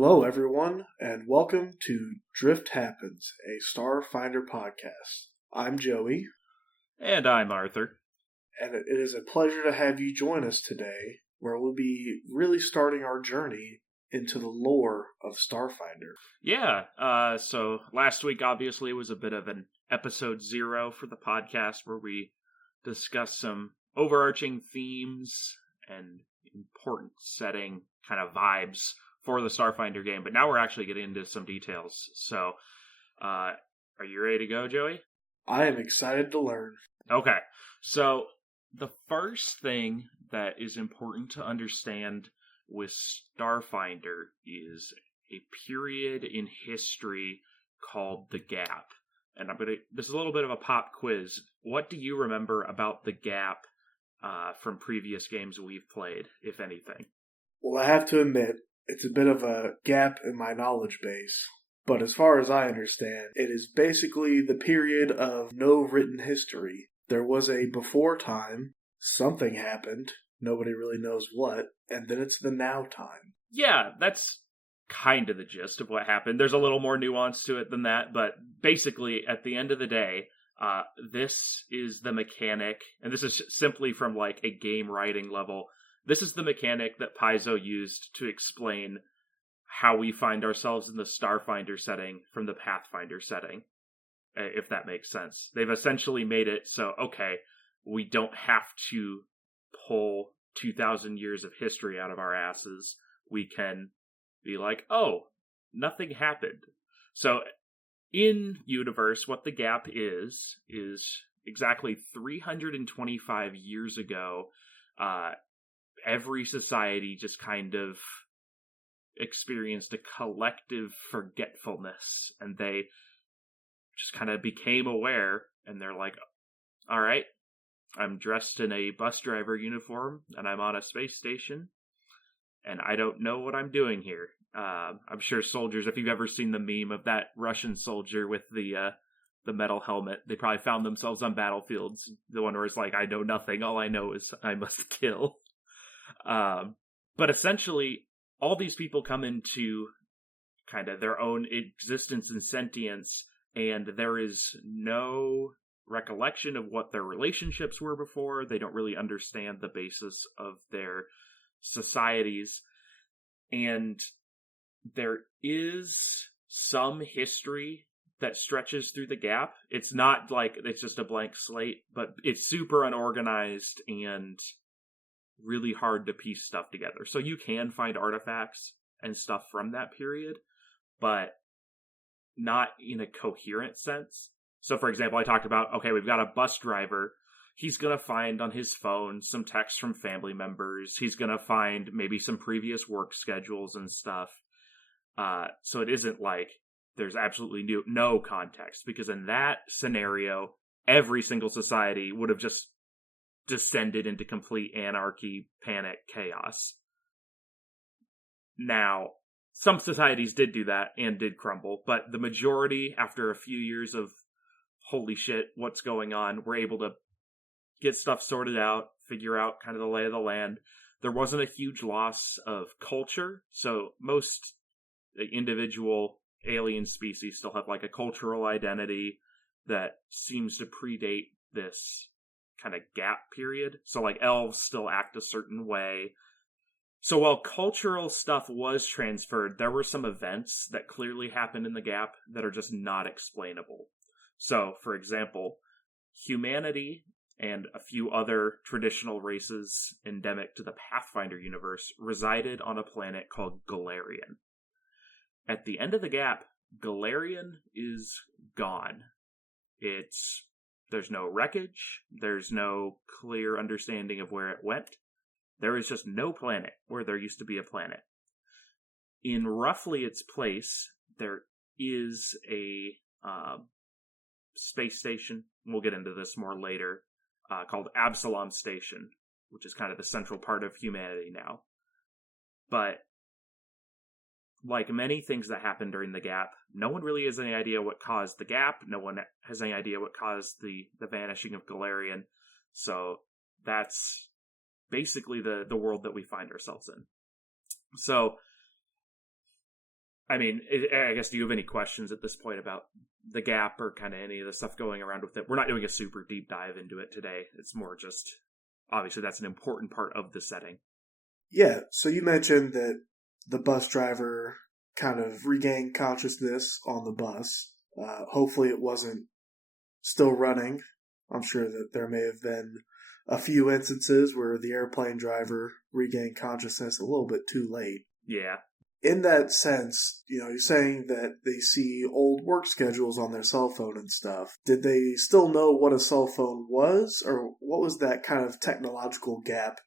Hello, everyone, and welcome to Drift Happens, a Starfinder podcast. I'm Joey, And I'm Arthur. and it is a pleasure to have you join us today, where we'll be really starting our journey into the lore of Starfinder. So last week obviously was a bit of an episode 0 for the podcast where we discussed some overarching themes and important setting kind of vibes for the Starfinder game, but now we're actually getting into some details. So, are you ready to go, Joey? I am excited to learn. Okay, so the first thing that is important to understand with Starfinder is a period in history called the Gap. And this is a little bit of a pop quiz. What do you remember about the Gap from previous games we've played, if anything? Well, I have to admit, it's a bit of a gap in my knowledge base. But as far as I understand, it is basically the period of no written history. There was a before time, something happened, nobody really knows what, and then it's the now time. Yeah, that's kind of the gist of what happened. There's a little more nuance to it than that, but basically, at the end of the day, this is the mechanic, and this is simply from like a game writing level. This is the mechanic that Paizo used to explain how we find ourselves in the Starfinder setting from the Pathfinder setting, if that makes sense. They've essentially made it so, okay, we don't have to pull 2,000 years of history out of our asses. We can be like, oh, nothing happened. So in universe, what the gap is exactly 325 years ago, every society just kind of experienced a collective forgetfulness, and they just kind of became aware, and they're like, all right, I'm dressed in a bus driver uniform, and I'm on a space station, and I don't know what I'm doing here. I'm sure soldiers, if you've ever seen the meme of that Russian soldier with the metal helmet, they probably found themselves on battlefields. The one where it's like, I know nothing, all I know is I must kill. But essentially, all these people come into kind of their own existence and sentience, and there is no recollection of what their relationships were before. They don't really understand the basis of their societies. And there is some history that stretches through the gap. It's not like it's just a blank slate, but it's super unorganized and really hard to piece stuff together. So you can find artifacts and stuff from that period, but not in a coherent sense. So for example, I talked about, okay, we've got a bus driver. He's going to find on his phone some texts from family members. He's going to find maybe some previous work schedules and stuff. So it isn't like there's absolutely no context, because in that scenario, every single society would have just descended into complete anarchy, panic, chaos. Now, some societies did do that and did crumble, but the majority, after a few years of holy shit, what's going on, were able to get stuff sorted out, figure out kind of the lay of the land. There wasn't a huge loss of culture, so most individual alien species still have like a cultural identity that seems to predate this kind of gap period. So like elves still act a certain way. So while cultural stuff was transferred, there were some events that clearly happened in the gap that are just not explainable. So, for example, humanity and a few other traditional races endemic to the Pathfinder universe resided on a planet called Galarian. At the end of the gap, Galarian is gone. There's no wreckage, there's no clear understanding of where it went. There is just no planet where there used to be a planet. In roughly its place, there is a space station. We'll get into this more later, called Absalom Station, which is kind of the central part of humanity now. But like many things that happened during the gap, no one really has any idea what caused the gap. No one has any idea what caused the vanishing of Galarian. So that's basically the world that we find ourselves in. So I mean, I guess, do you have any questions at this point about the gap or kind of any of the stuff going around with it? We're not doing a super deep dive into it today. It's more just, obviously, that's an important part of the setting. Yeah, so you mentioned that the bus driver kind of regained consciousness on the bus. Hopefully it wasn't still running. I'm sure that there may have been a few instances where the airplane driver regained consciousness a little bit too late. Yeah. In that sense, you're saying that they see old work schedules on their cell phone and stuff. Did they still know what a cell phone was, or what was that kind of technological gap?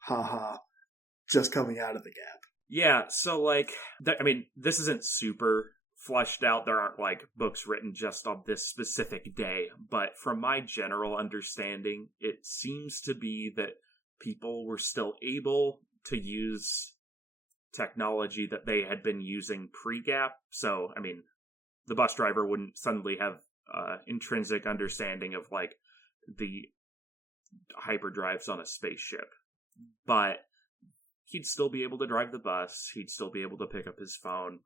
Haha, just coming out of the gap. Yeah, so, like, I mean, this isn't super fleshed out. There aren't, like, books written just on this specific day. But from my general understanding, it seems to be that people were still able to use technology that they had been using pre-gap. So, I mean, the bus driver wouldn't suddenly have intrinsic understanding of, like, the hyperdrives on a spaceship. But he'd still be able to drive the bus. He'd still be able to pick up his phone.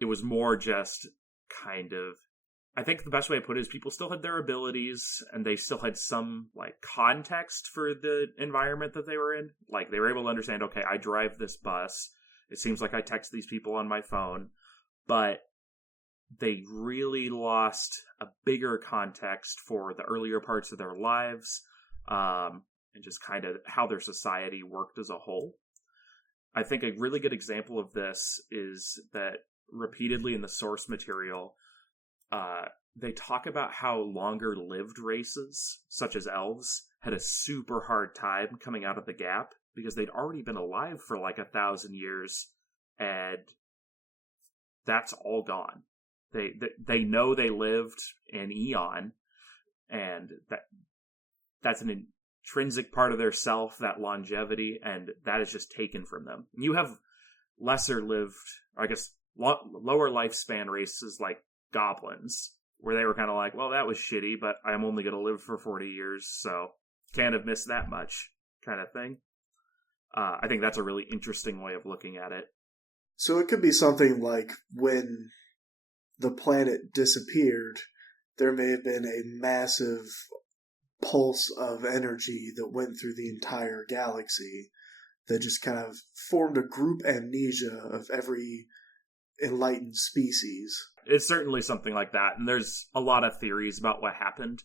It was more just kind of, I think the best way to put it is people still had their abilities and they still had some like context for the environment that they were in. Like they were able to understand, okay, I drive this bus. It seems like I text these people on my phone, but they really lost a bigger context for the earlier parts of their lives. And just kind of how their society worked as a whole. I think a really good example of this is that repeatedly in the source material, they talk about how longer lived races, such as elves, had a super hard time coming out of the gap because they'd already been alive for like 1,000 years, and that's all gone. They know they lived an eon, and that's an intrinsic part of their self, that longevity, and that is just taken from them. You have lesser lived, or I guess lower lifespan races like goblins, where they were kind of like, well, that was shitty, but I'm only going to live for 40 years, so can't have missed that much, kind of thing. I think that's a really interesting way of looking at it. So it could be something like when the planet disappeared, there may have been a massive pulse of energy that went through the entire galaxy that just kind of formed a group amnesia of every enlightened species. It's certainly something like that, and there's a lot of theories about what happened,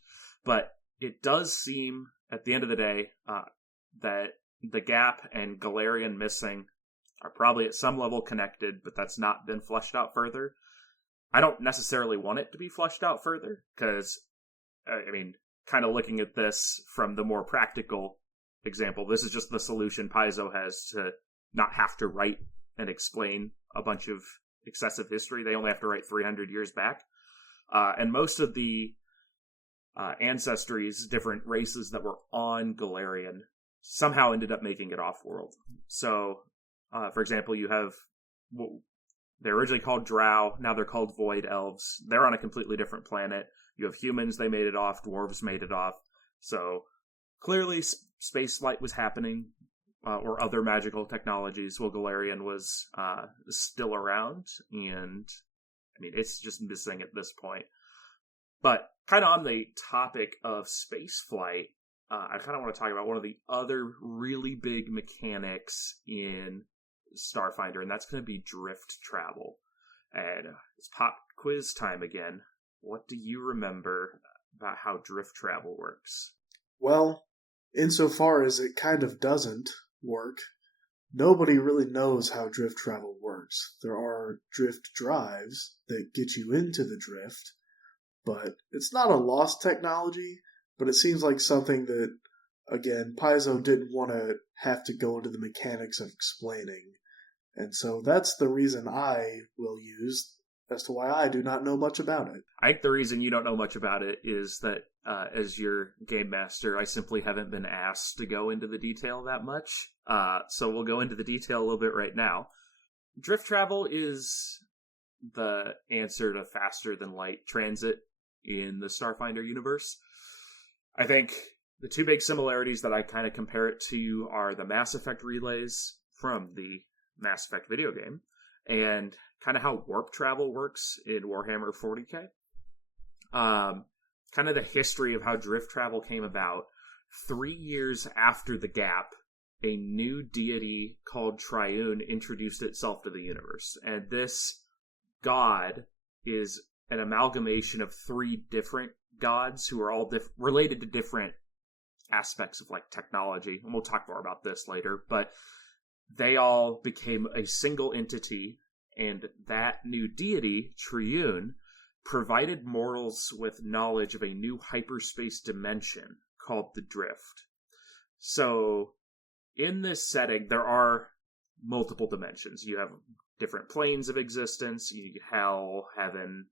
but it does seem, at the end of the day, that the gap and Galarian missing are probably at some level connected, but that's not been fleshed out further. I don't necessarily want it to be fleshed out further, because, I mean, kind of looking at this from the more practical example, this is just the solution Paizo has to not have to write and explain a bunch of excessive history. They only have to write 300 years back. And most of the ancestries, different races that were on Galarian, somehow ended up making it off-world. So, for example, you have, they're originally called Drow, now they're called Void Elves. They're on a completely different planet. You have humans, they made it off, dwarves made it off. So, clearly space flight was happening, or other magical technologies, while Galarian was still around, and, I mean, it's just missing at this point. But, kind of on the topic of space flight, I kind of want to talk about one of the other really big mechanics in Starfinder, and that's going to be drift travel. And it's pop quiz time again. What do you remember about how drift travel works? Well, insofar as it kind of doesn't work, nobody really knows how drift travel works. There are drift drives that get you into the drift, but it's not a lost technology, but it seems like something that, again, Paizo didn't want to have to go into the mechanics of explaining. And so that's the reason I will use as to why I do not know much about it. I think the reason you don't know much about it is that as your game master, I simply haven't been asked to go into the detail that much. So we'll go into the detail a little bit right now. Drift travel is the answer to faster than light transit in the Starfinder universe. I think the two big similarities that I kind of compare it to are the Mass Effect relays from the Mass Effect video game, and kind of how warp travel works in Warhammer 40k. Kind of the history of how drift travel came about. 3 years after the gap, a new deity called Triune introduced itself to the universe. And this god is an amalgamation of 3 different gods who are all related to different aspects of like technology. And we'll talk more about this later. But they all became a single entity, and that new deity, Triune, provided mortals with knowledge of a new hyperspace dimension called the Drift. So, in this setting, there are multiple dimensions. You have different planes of existence, hell, heaven,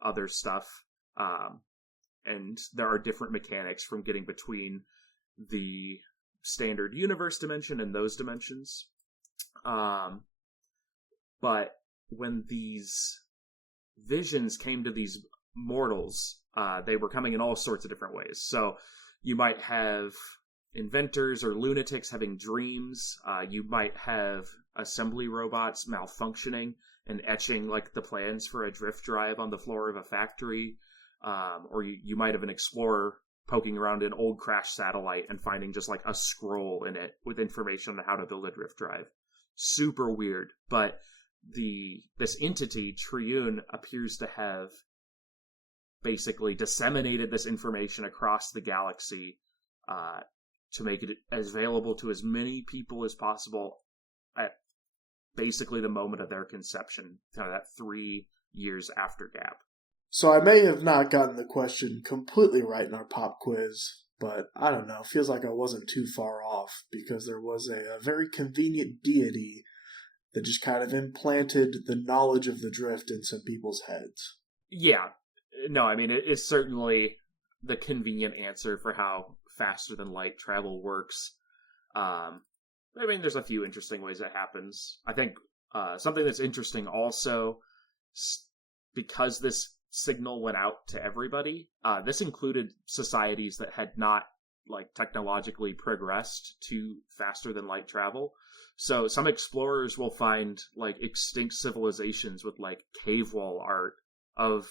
other stuff, and there are different mechanics from getting between the standard universe dimension and those dimensions. But when these visions came to these mortals, they were coming in all sorts of different ways. So you might have inventors or lunatics having dreams. You might have assembly robots malfunctioning and etching like the plans for a drift drive on the floor of a factory. Or you might have an explorer poking around an old crashed satellite and finding just like a scroll in it with information on how to build a drift drive. Super weird, but this entity, Triune, appears to have basically disseminated this information across the galaxy to make it as available to as many people as possible at basically the moment of their conception, kind of that 3 years after gap. So I may have not gotten the question completely right in our pop quiz, but I don't know, feels like I wasn't too far off, because there was a very convenient deity that just kind of implanted the knowledge of the drift in some people's heads. Yeah. No, I mean, it's certainly the convenient answer for how faster than light travel works. I mean, there's a few interesting ways that happens. I think something that's interesting also, because this signal went out to everybody, this included societies that had not like technologically progressed to faster than light travel. So some explorers will find like extinct civilizations with like cave wall art of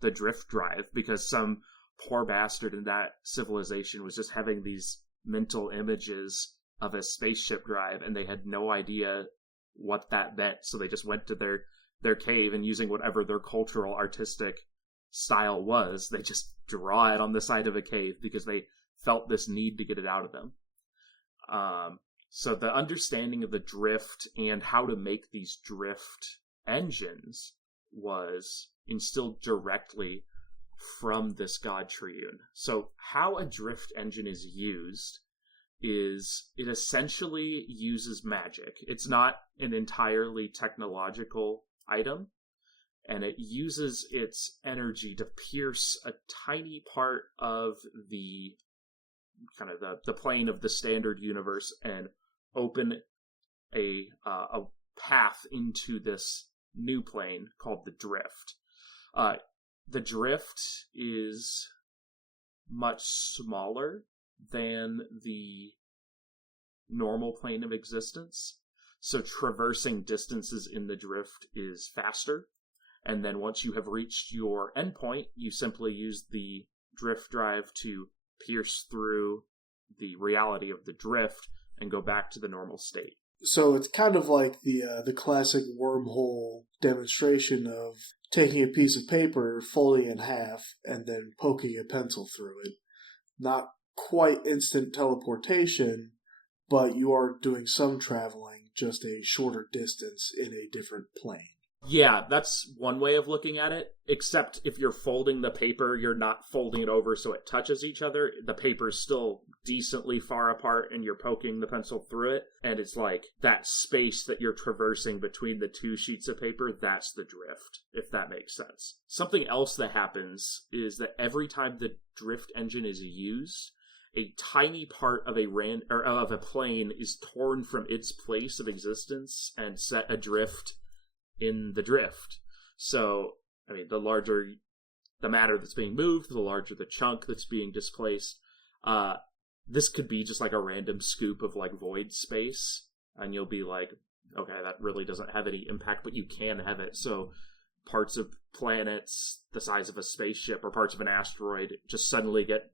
the drift drive, because some poor bastard in that civilization was just having these mental images of a spaceship drive, and they had no idea what that meant. So they just went to their cave, and using whatever their cultural artistic style was, they just draw it on the side of a cave because they felt this need to get it out of them. So the understanding of the drift and how to make these drift engines was instilled directly from this god Triune. So how a drift engine is used is it essentially uses magic. It's not an entirely technological item, and it uses its energy to pierce a tiny part of the kind of the plane of the standard universe and open a path into this new plane called the Drift. The Drift is much smaller than the normal plane of existence, so traversing distances in the Drift is faster. And then once you have reached your endpoint, you simply use the drift drive to pierce through the reality of the drift and go back to the normal state. So it's kind of like the classic wormhole demonstration of taking a piece of paper, folding it in half, and then poking a pencil through it. Not quite instant teleportation, but you are doing some traveling, just a shorter distance in a different plane. Yeah, that's one way of looking at it, except if you're folding the paper, you're not folding it over so it touches each other. The paper's still decently far apart and you're poking the pencil through it, and it's like that space that you're traversing between the two sheets of paper, that's the drift, if that makes sense. Something else that happens is that every time the drift engine is used, a tiny part of a plane is torn from its place of existence and set adrift in the drift. So, I mean, the larger the matter that's being moved, the larger the chunk that's being displaced. This could be just like a random scoop of like void space, and you'll be like, okay, that really doesn't have any impact, but you can have it. So parts of planets the size of a spaceship or parts of an asteroid just suddenly get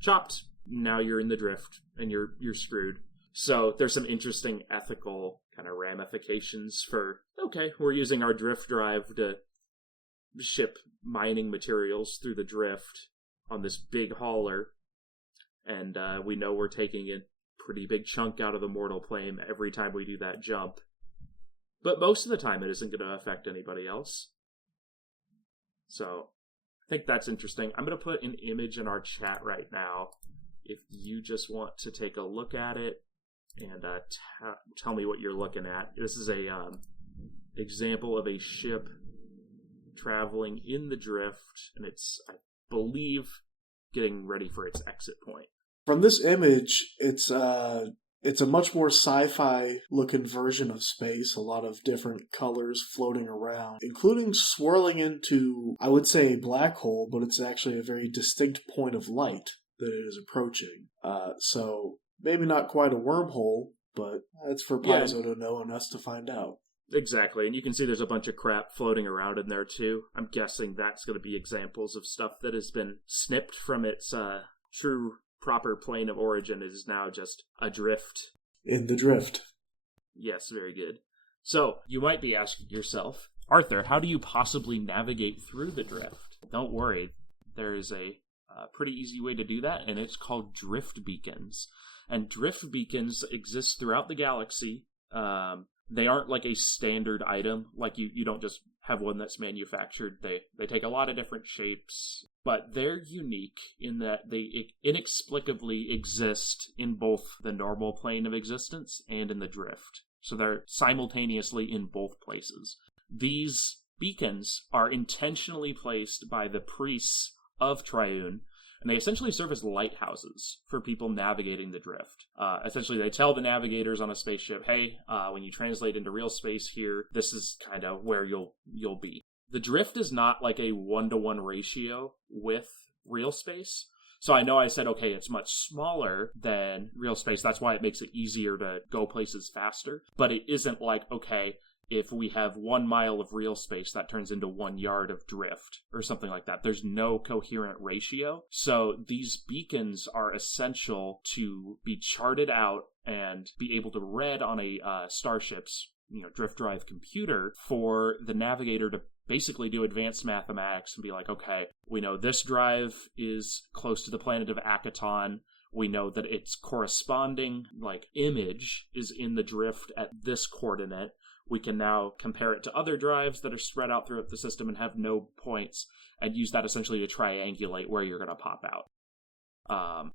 chopped. Now you're in the drift and you're screwed. So there's some interesting ethical kind of ramifications for, okay, we're using our drift drive to ship mining materials through the drift on this big hauler, and we know we're taking a pretty big chunk out of the mortal plane every time we do that jump. But most of the time it isn't going to affect anybody else. So I think that's interesting. I'm going to put an image in our chat right now if you just want to take a look at it and tell me what you're looking at. This is a example of a ship traveling in the drift, and it's, I believe, getting ready for its exit point. From this image, it's a much more sci-fi looking version of space. A lot of different colors floating around, including swirling into, I would say, a black hole, but it's actually a very distinct point of light that it is approaching. So maybe not quite a wormhole, but that's for Paizo to know and us to find out. Exactly, and you can see there's a bunch of crap floating around in there too. I'm guessing that's going to be examples of stuff that has been snipped from its true proper plane of origin. It is now just adrift. In the drift. Yes, very good. So, you might be asking yourself, Arthur, how do you possibly navigate through the drift? Don't worry, there is a pretty easy way to do that, and it's called drift beacons. And drift beacons exist throughout the galaxy. They aren't like a standard item, like you don't just have one that's manufactured. They take a lot of different shapes, but they're unique in that they inexplicably exist in both the normal plane of existence and in the drift. So they're simultaneously in both places. These beacons are intentionally placed by the priests of Triune, and they essentially serve as lighthouses for people navigating the drift. Essentially, they tell the navigators on a spaceship, hey, when you translate into real space here, this is kind of where you'll be. The drift is not like a 1-to-1 ratio with real space. So I know I said, okay, it's much smaller than real space. That's why it makes it easier to go places faster. But it isn't like, okay, if we have 1 mile of real space, that turns into 1 yard of drift or something like that. There's no coherent ratio. So these beacons are essential to be charted out and be able to read on a starship's drift drive computer for the navigator to basically do advanced mathematics and be like, okay, we know this drive is close to the planet of Akaton. We know that its corresponding image is in the drift at this coordinate. We can now compare it to other drives that are spread out throughout the system and have no points, and use that essentially to triangulate where you're going to pop out.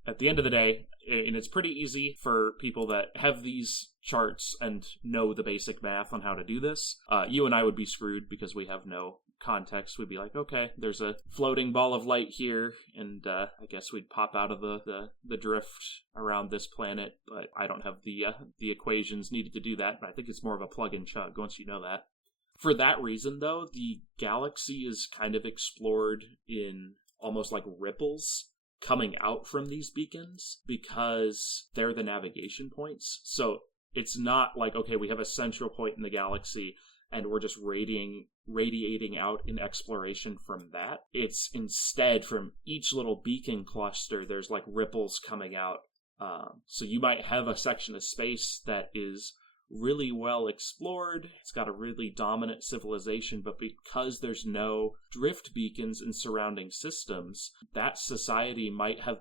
At the end of the day, and it's pretty easy for people that have these charts and know the basic math on how to do this. You and I would be screwed because we have no context. We'd be like, okay, there's a floating ball of light here, and I guess we'd pop out of the drift around this planet, but I don't have the equations needed to do that, but I think it's more of a plug and chug once you know that. For that reason, though, the galaxy is kind of explored in almost like ripples coming out from these beacons because they're the navigation points. So it's not like, okay, we have a central point in the galaxy and we're just radiating out in exploration from that. It's instead from each little beacon cluster, there's like ripples coming out. So you might have a section of space that is really well explored. It's got a really dominant civilization, but because there's no drift beacons in surrounding systems, that society might have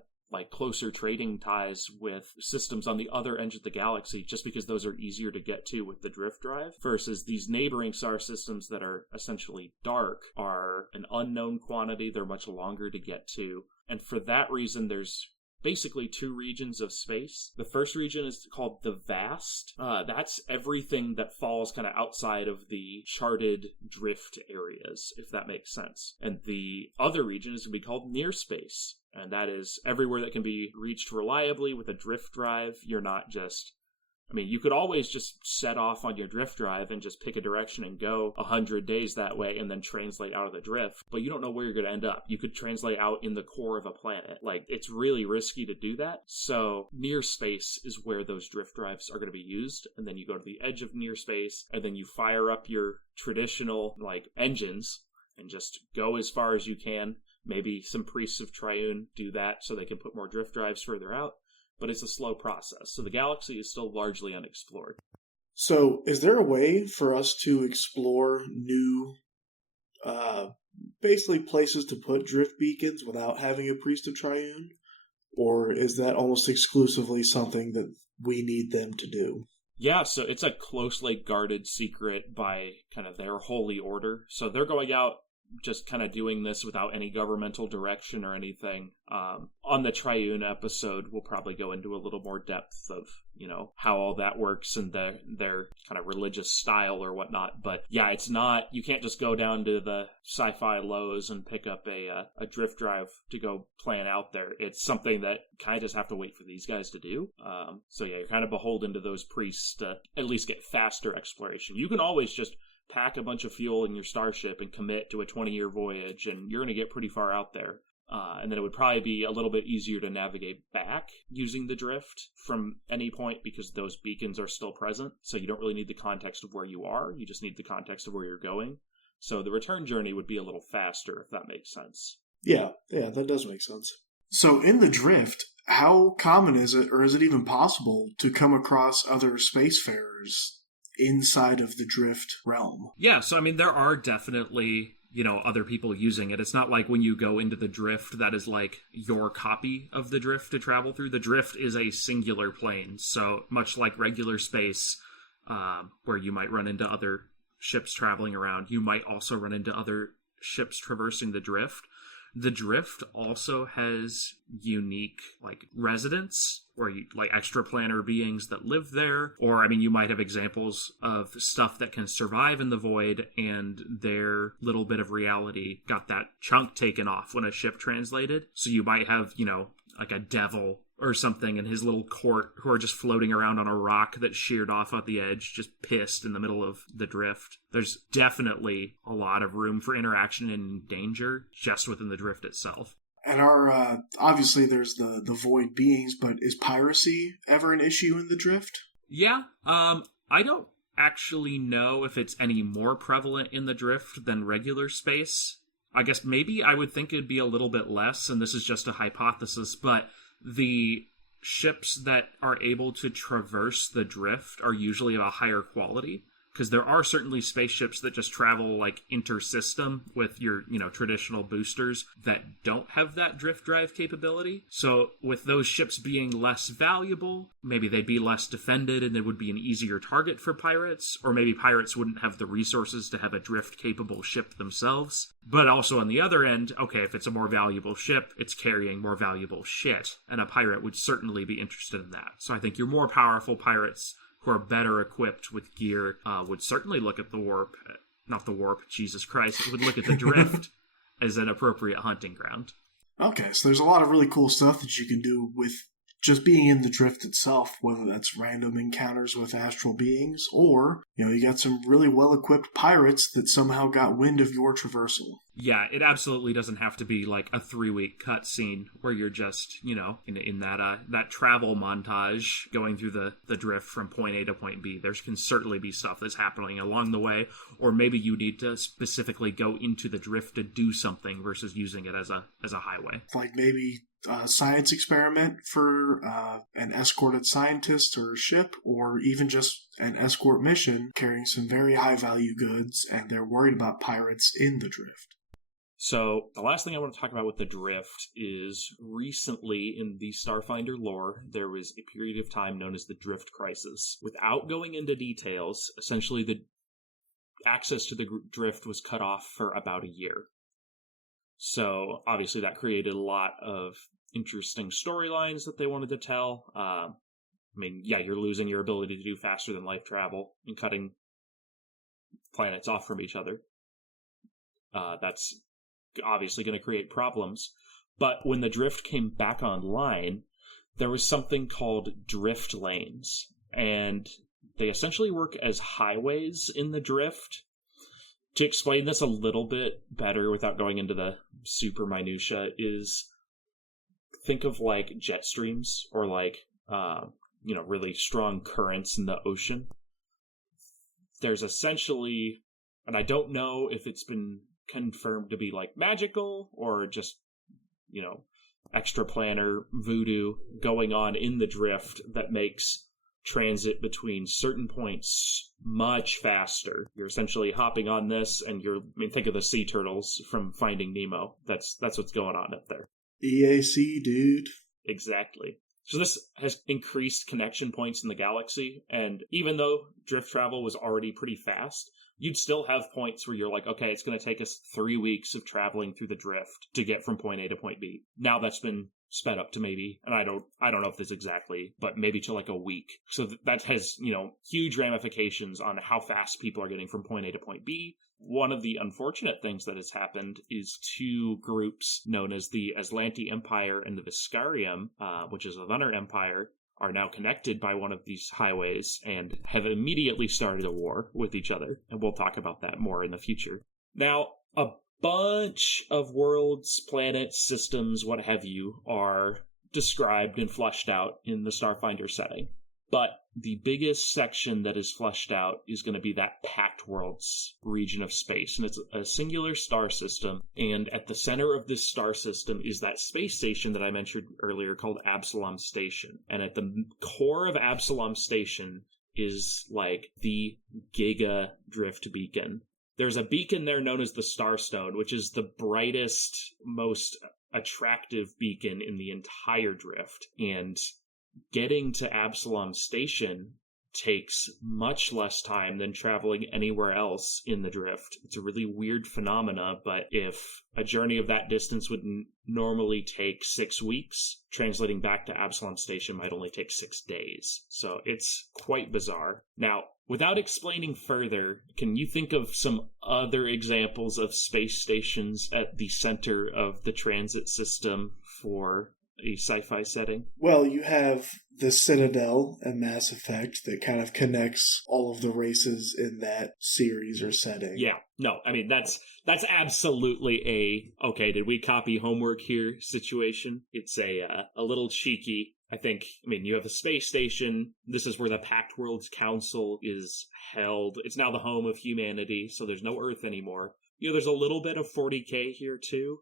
closer trading ties with systems on the other end of the galaxy, just because those are easier to get to with the drift drive, versus these neighboring star systems that are essentially dark are an unknown quantity. They're much longer to get to, and for that reason there's basically 2 regions of space. The first region is called the Vast. That's everything that falls kind of outside of the charted drift areas, if that makes sense. And the other region is going to be called Near Space. And that is everywhere that can be reached reliably with a drift drive. You're not just I mean, you could always just set off on your drift drive and just pick a direction and go 100 days that way and then translate out of the drift, but you don't know where you're going to end up. You could translate out in the core of a planet. Like, it's really risky to do that. So near space is where those drift drives are going to be used, and then you go to the edge of near space, and then you fire up your traditional, like, engines and just go as far as you can. Maybe some priests of Triune do that so they can put more drift drives further out. But it's a slow process. So the galaxy is still largely unexplored. So is there a way for us to explore new, basically places to put drift beacons without having a Priest of Triune? Or is that almost exclusively something that we need them to do? Yeah, so it's a closely guarded secret by kind of their holy order. So they're going out just kind of doing this without any governmental direction or anything. On the Triune episode, we'll probably go into a little more depth of, how all that works and their kind of religious style or whatnot. But yeah, it's not, you can't just go down to the sci-fi lows and pick up a drift drive to go plan out there. It's something that kind of just have to wait for these guys to do. So yeah, you're kind of beholden to those priests to at least get faster exploration. You can always just pack a bunch of fuel in your starship and commit to a 20-year voyage, and you're going to get pretty far out there. And then it would probably be a little bit easier to navigate back using the drift from any point because those beacons are still present. So you don't really need the context of where you are. You just need the context of where you're going. So the return journey would be a little faster, if that makes sense. Yeah, that does make sense. So in the drift, how common is it, or is it even possible, to come across other spacefarers inside of the drift realm? Yeah, so I mean, there are definitely, other people using it. It's not like when you go into the drift, that is like your copy of the drift to travel through. The drift is a singular plane, so much like regular space, where you might run into other ships traveling around, you might also run into other ships traversing the drift. The drift also has unique, residents, or extraplanar beings that live there. Or, I mean, you might have examples of stuff that can survive in the void, and their little bit of reality got that chunk taken off when a ship translated. So you might have, like a devil or something in his little court who are just floating around on a rock that sheared off at the edge, just pissed in the middle of the drift. There's definitely a lot of room for interaction and danger just within the drift itself. And obviously there's the void beings, but is piracy ever an issue in the drift? Yeah, I don't actually know if it's any more prevalent in the drift than regular space. I guess maybe I would think it'd be a little bit less, and this is just a hypothesis, but the ships that are able to traverse the drift are usually of a higher quality, because there are certainly spaceships that just travel inter-system with your, traditional boosters that don't have that drift drive capability. So with those ships being less valuable, maybe they'd be less defended and they would be an easier target for pirates, or maybe pirates wouldn't have the resources to have a drift-capable ship themselves. But also on the other end, okay, if it's a more valuable ship, it's carrying more valuable shit, and a pirate would certainly be interested in that. So I think your more powerful pirates who are better equipped with gear would certainly look at Jesus Christ, would look at the drift as an appropriate hunting ground. Okay, so there's a lot of really cool stuff that you can do with just being in the drift itself, whether that's random encounters with astral beings, or, you got some really well-equipped pirates that somehow got wind of your traversal. Yeah, it absolutely doesn't have to be like a 3-week cutscene where you're just, in that travel montage going through the drift from point A to point B. There can certainly be stuff that's happening along the way, or maybe you need to specifically go into the drift to do something versus using it as a highway. Like maybe a science experiment for an escorted scientist or a ship, or even just an escort mission carrying some very high-value goods, and they're worried about pirates in the drift. So the last thing I want to talk about with the drift is recently in the Starfinder lore, there was a period of time known as the Drift Crisis. Without going into details, essentially the access to the drift was cut off for about a year. So obviously that created a lot of interesting storylines that they wanted to tell. You're losing your ability to do faster than light travel and cutting planets off from each other. That's obviously going to create problems. But when the drift came back online, there was something called drift lanes. and they essentially work as highways in the drift. To explain this a little bit better without going into the super minutia is think of like jet streams or like, really strong currents in the ocean. There's essentially, and I don't know if it's been confirmed to be like magical or just, extraplanar voodoo going on in the drift that makes transit between certain points much faster. You're essentially hopping on this and think of the sea turtles from Finding Nemo. That's what's going on up there. EAC, dude. Exactly. So this has increased connection points in the galaxy, and even though drift travel was already pretty fast, you'd still have points where you're like, okay, it's going to take us 3 weeks of traveling through the drift to get from point A to point B. Now that's been sped up to maybe, and I don't know if this exactly, but maybe to like a week. So that has, huge ramifications on how fast people are getting from point A to point B. One of the unfortunate things that has happened is two groups known as the Aslanti Empire and the Viscarium, which is another empire, are now connected by one of these highways and have immediately started a war with each other. And we'll talk about that more in the future. Now, a bunch of worlds, planets, systems, what have you, are described and fleshed out in the Starfinder setting. But the biggest section that is fleshed out is going to be that Pact Worlds region of space. And it's a singular star system. And at the center of this star system is that space station that I mentioned earlier called Absalom Station. And at the core of Absalom Station is like the Giga Drift Beacon. There's a beacon there known as the Starstone, which is the brightest, most attractive beacon in the entire drift. And getting to Absalom Station takes much less time than traveling anywhere else in the drift. It's a really weird phenomena, but if a journey of that distance would normally take 6 weeks, translating back to Absalom Station might only take 6 days. So it's quite bizarre. Now, without explaining further, can you think of some other examples of space stations at the center of the transit system for a sci-fi setting? Well, you have the Citadel and Mass Effect that kind of connects all of the races in that series or setting. Yeah, no, I mean, that's absolutely okay, did we copy homework here situation? It's a little cheeky. I think, you have a space station. This is where the Pact Worlds Council is held. It's now the home of humanity, so there's no Earth anymore. There's a little bit of 40K here, too.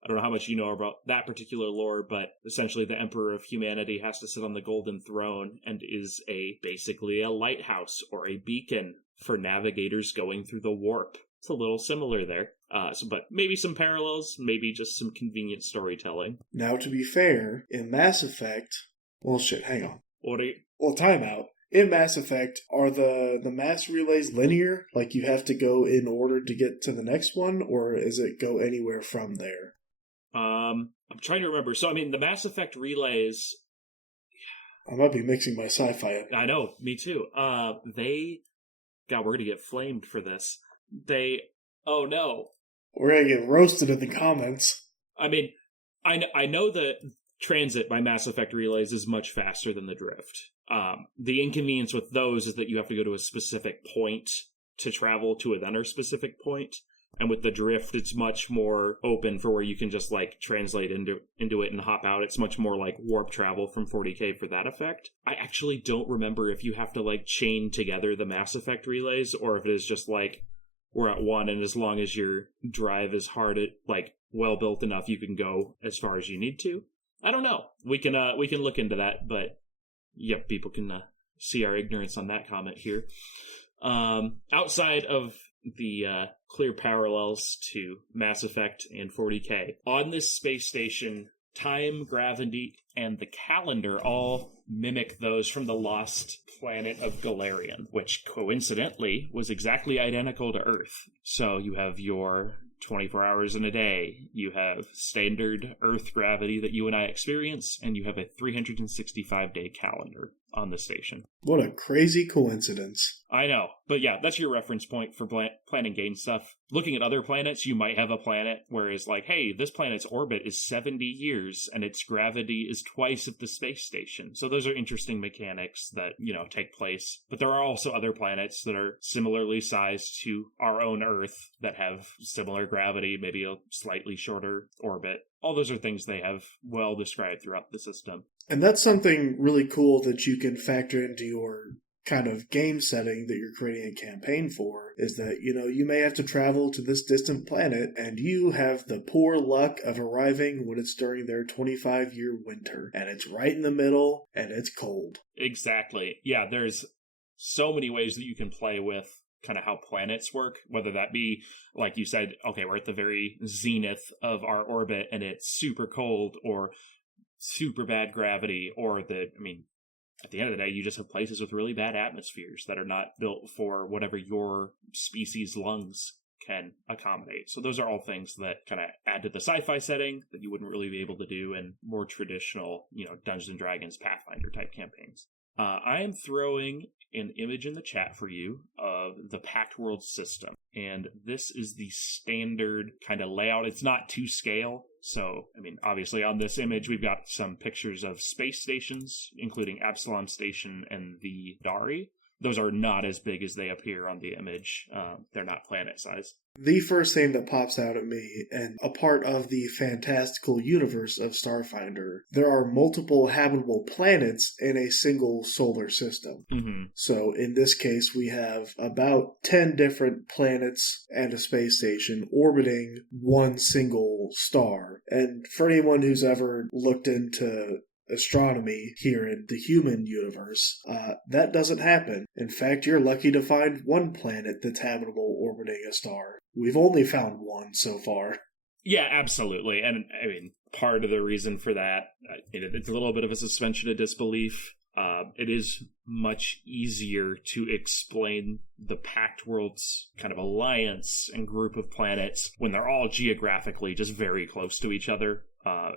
I don't know how much you know about that particular lore, but essentially the Emperor of Humanity has to sit on the Golden Throne and is basically a lighthouse or a beacon for navigators going through the warp. It's a little similar there. But maybe some parallels, maybe just some convenient storytelling. Now, to be fair, in Mass Effect... Well, shit, hang on. Well, time out. In Mass Effect, are the mass relays linear? Like, you have to go in order to get to the next one? Or is it go anywhere from there? I'm trying to remember. So, the Mass Effect relays... I might be mixing my sci-fi up. I know, me too. God, we're going to get flamed for this. Oh no. We're going to get roasted in the comments. I know that transit by Mass Effect relays is much faster than the drift. The inconvenience with those is that you have to go to a specific point to travel to another specific point. And with the drift, it's much more open for where you can just translate into it and hop out. It's much more like warp travel from 40K for that effect. I actually don't remember if you have to chain together the Mass Effect relays or if it is just we're at one, and as long as your drive is hard, well built enough, you can go as far as you need to. I don't know. We can look into that, but yep, people can see our ignorance on that comment here. Outside of the clear parallels to Mass Effect and 40K. On this space station, time, gravity, and the calendar all mimic those from the lost planet of Galarian, which coincidentally was exactly identical to Earth. So you have your 24 hours in a day, you have standard Earth gravity that you and I experience, and you have a 365-day calendar. on the station. What a crazy coincidence. I know. But yeah, that's your reference point for planning game stuff. Looking at other planets, you might have a planet where it's like, hey, this planet's orbit is 70 years and its gravity is twice of the space station. So those are interesting mechanics that, take place. But there are also other planets that are similarly sized to our own Earth that have similar gravity, maybe a slightly shorter orbit. All those are things they have well described throughout the system. And that's something really cool that you can factor into your kind of game setting that you're creating a campaign for, is that, you may have to travel to this distant planet and you have the poor luck of arriving when it's during their 25-year winter and it's right in the middle and it's cold. Exactly. Yeah, there's so many ways that you can play with kind of how planets work, whether that be, like you said, okay, we're at the very zenith of our orbit and it's super cold or super bad gravity, or at the end of the day, you just have places with really bad atmospheres that are not built for whatever your species' lungs can accommodate. So those are all things that kind of add to the sci-fi setting that you wouldn't really be able to do in more traditional, Dungeons & Dragons, Pathfinder type campaigns. I am throwing an image in the chat for you of the Pact Worlds system. And this is the standard kind of layout. It's not to scale. So, obviously on this image, we've got some pictures of space stations, including Absalom Station and the Dari. Those are not as big as they appear on the image. They're not planet size. The first thing that pops out at me, and a part of the fantastical universe of Starfinder, there are multiple habitable planets in a single solar system. Mm-hmm. So in this case, we have about 10 different planets and a space station orbiting one single star. And for anyone who's ever looked into astronomy here in the human universe, that doesn't happen. In fact, you're lucky to find one planet that's habitable orbiting a star. We've only found one so far. Yeah, absolutely. And part of the reason for that, it's a little bit of a suspension of disbelief. It is much easier to explain the Pact Worlds kind of alliance and group of planets when they're all geographically just very close to each other.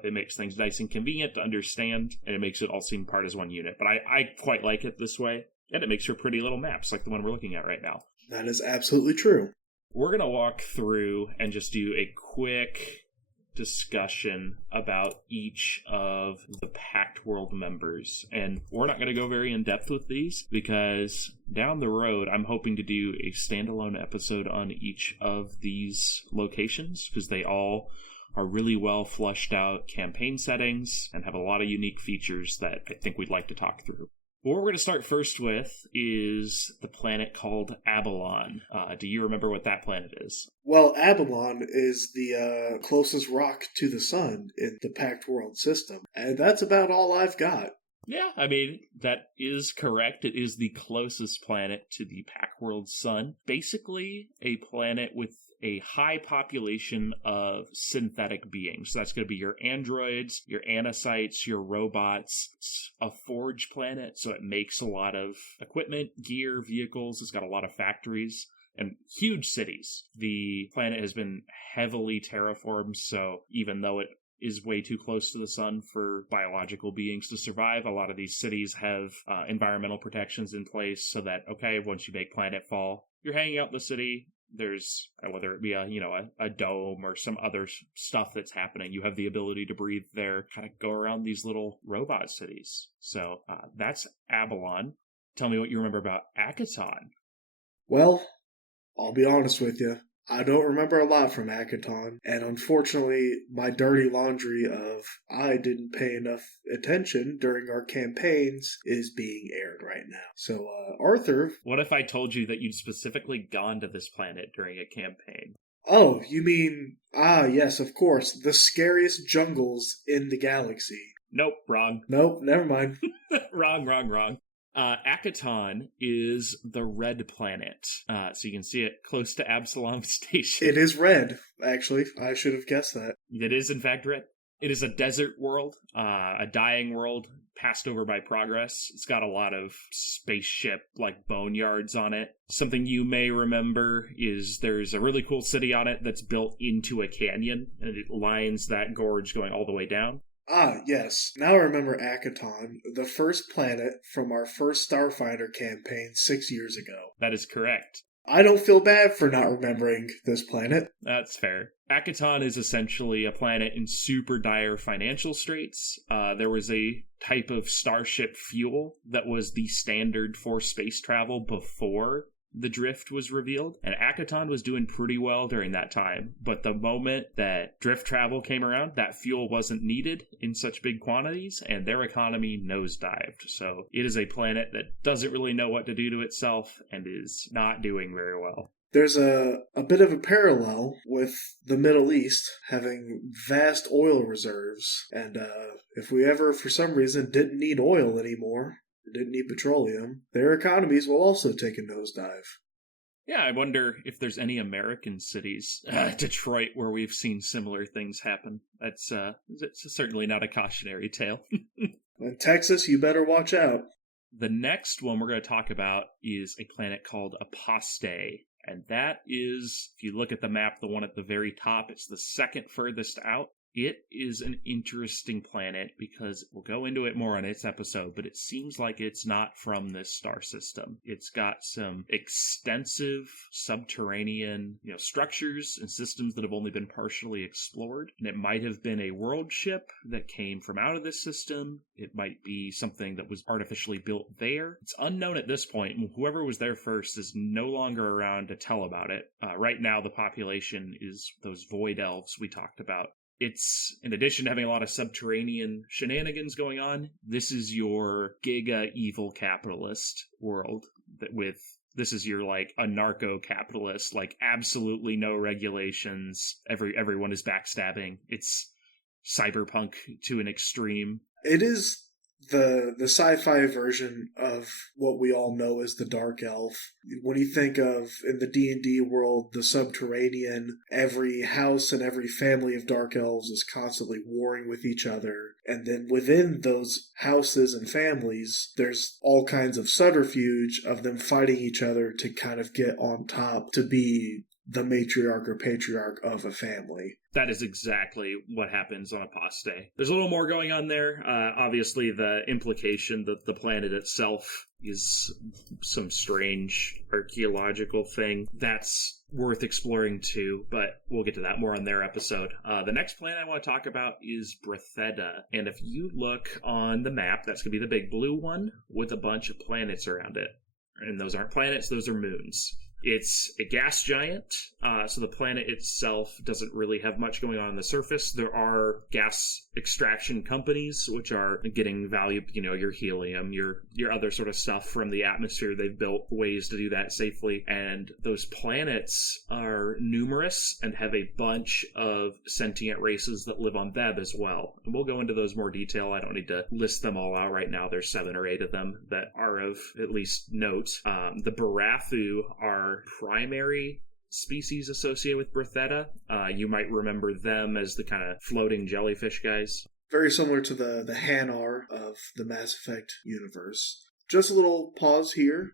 It makes things nice and convenient to understand, and it makes it all seem part as one unit. But I quite like it this way, and it makes for pretty little maps like the one we're looking at right now. That is absolutely true. We're going to walk through and just do a quick discussion about each of the Pact World members. And we're not going to go very in-depth with these because down the road, I'm hoping to do a standalone episode on each of these locations because they all are really well flushed out campaign settings and have a lot of unique features that I think we'd like to talk through. What we're going to start first with is the planet called Abalon. Do you remember what that planet is? Well, Abalon is the closest rock to the sun in the Pact World system, and that's about all I've got. Yeah, that is correct. It is the closest planet to the Pact World sun. Basically, a planet with a high population of synthetic beings. So that's going to be your androids, your anacytes, your robots. It's a forge planet, so it makes a lot of equipment, gear, vehicles. It's got a lot of factories and huge cities. The planet has been heavily terraformed, so even though it is way too close to the sun for biological beings to survive, a lot of these cities have environmental protections in place so that, okay, once you make planetfall, you're hanging out in the city. There's, whether it be a dome or some other stuff that's happening, you have the ability to breathe there, kind of go around these little robot cities. So that's Abalon. Tell me what you remember about Akaton. Well, I'll be honest with you. I don't remember a lot from Akaton, and unfortunately, my dirty laundry of I didn't pay enough attention during our campaigns is being aired right now. So, Arthur... What if I told you that you'd specifically gone to this planet during a campaign? Oh, you mean... yes, of course. The scariest jungles in the galaxy. Nope, wrong. Nope, never mind. Wrong. Akaton is the red planet. So you can see it close to Absalom Station. It is red, actually. I should have guessed that. It is, in fact, red. It is a desert world, a dying world, passed over by progress. It's got a lot of spaceship-like boneyards on it. Something you may remember is there's a really cool city on it that's built into a canyon, and it lines that gorge going all the way down. Ah, yes. Now I remember Akaton, the first planet from our first Starfinder campaign 6 years ago. That is correct. I don't feel bad for not remembering this planet. That's fair. Akaton is essentially a planet in super dire financial straits. There was a type of starship fuel that was the standard for space travel before the drift was revealed, and Akaton was doing pretty well during that time. But the moment that drift travel came around, that fuel wasn't needed in such big quantities, and their economy nosedived. So it is a planet that doesn't really know what to do to itself and is not doing very well. There's a bit of a parallel with the Middle East having vast oil reserves, and if we ever, for some reason, didn't need oil anymore, didn't need petroleum, their economies will also take a nosedive. Yeah, I wonder if there's any American cities, Detroit, where we've seen similar things happen. It's certainly not a cautionary tale. In Texas, you better watch out. The next one we're going to talk about is a planet called Apostate. And that is, if you look at the map, the one at the very top, it's the second furthest out. It is an interesting planet because we'll go into it more on its episode, but it seems like it's not from this star system. It's got some extensive subterranean, structures and systems that have only been partially explored. And it might have been a world ship that came from out of this system. It might be something that was artificially built there. It's unknown at this point. Whoever was there first is no longer around to tell about it. Right now, the population is those void elves we talked about. It's, in addition to having a lot of subterranean shenanigans going on, this is your giga evil capitalist world this is your anarcho-capitalist, absolutely no regulations, everyone is backstabbing. It's cyberpunk to an extreme. It is the sci-fi version of what we all know as the Dark Elf. When you think of, in the D&D world, the subterranean, every house and every family of Dark Elves is constantly warring with each other. And then within those houses and families, there's all kinds of subterfuge of them fighting each other to kind of get on top, to be the matriarch or patriarch of a family. That is exactly what happens on Apostate. There's a little more going on there. Obviously, the implication that the planet itself is some strange archaeological thing. That's worth exploring too, but we'll get to that more on their episode. The next planet I want to talk about is Bretheda. And if you look on the map, that's going to be the big blue one with a bunch of planets around it. And those aren't planets, those are moons. It's a gas giant, so the planet itself doesn't really have much going on the surface. There are gas extraction companies, which are getting value, your helium, your other sort of stuff from the atmosphere. They've built ways to do that safely, and those planets are numerous and have a bunch of sentient races that live on them as well. And we'll go into those more detail. I don't need to list them all out right now. There's 7 or 8 of them that are of at least note. The Barathu are primary species associated with Bretheda. You might remember them as the kind of floating jellyfish guys. Very similar to the Hanar of the Mass Effect universe. Just a little pause here.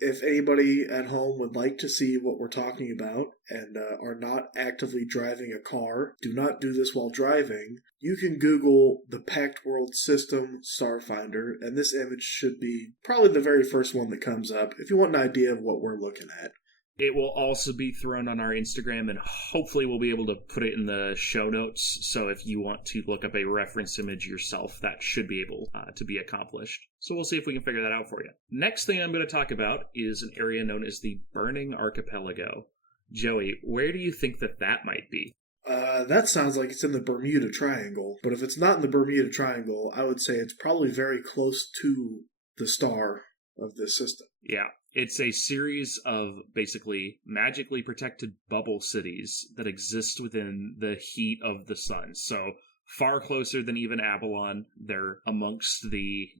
If anybody at home would like to see what we're talking about and are not actively driving a car, do not do this while driving. You can Google the Pact Worlds system Starfinder, and this image should be probably the very first one that comes up if you want an idea of what we're looking at. It will also be thrown on our Instagram, and hopefully we'll be able to put it in the show notes. So if you want to look up a reference image yourself, that should be able to be accomplished. So we'll see if we can figure that out for you. Next thing I'm going to talk about is an area known as the Burning Archipelago. Joey, where do you think that might be? That sounds like it's in the Bermuda Triangle. But if it's not in the Bermuda Triangle, I would say it's probably very close to the star of this system. Yeah. It's a series of basically magically protected bubble cities that exist within the heat of the sun. So far closer than even Avalon. They're amongst the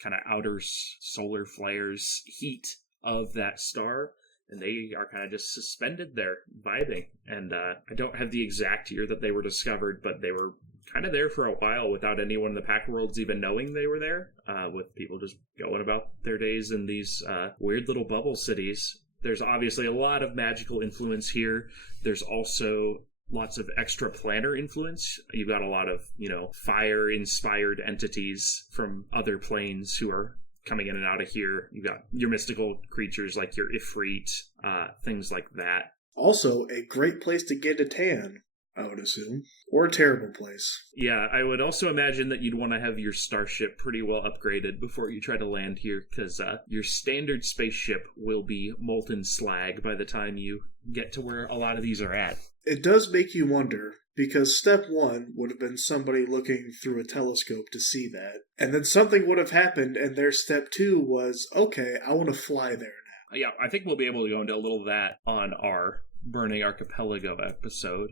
kind of outer solar flares heat of that star. And they are kind of just suspended there, vibing. And I don't have the exact year that they were discovered, but they were kind of there for a while without anyone in the Pact Worlds even knowing they were there, with people just going about their days in these weird little bubble cities. There's obviously a lot of magical influence here. There's also lots of extraplanar influence. You've got a lot of, fire-inspired entities from other planes who are coming in and out of here. You've got your mystical creatures like your Ifrit, things like that. Also, a great place to get a tan, I would assume. Or a terrible place. Yeah, I would also imagine that you'd want to have your starship pretty well upgraded before you try to land here, because your standard spaceship will be molten slag by the time you get to where a lot of these are at. It does make you wonder, because step one would have been somebody looking through a telescope to see that. And then something would have happened, and their step two was, okay, I want to fly there now. Yeah, I think we'll be able to go into a little of that on our Burning Archipelago episode.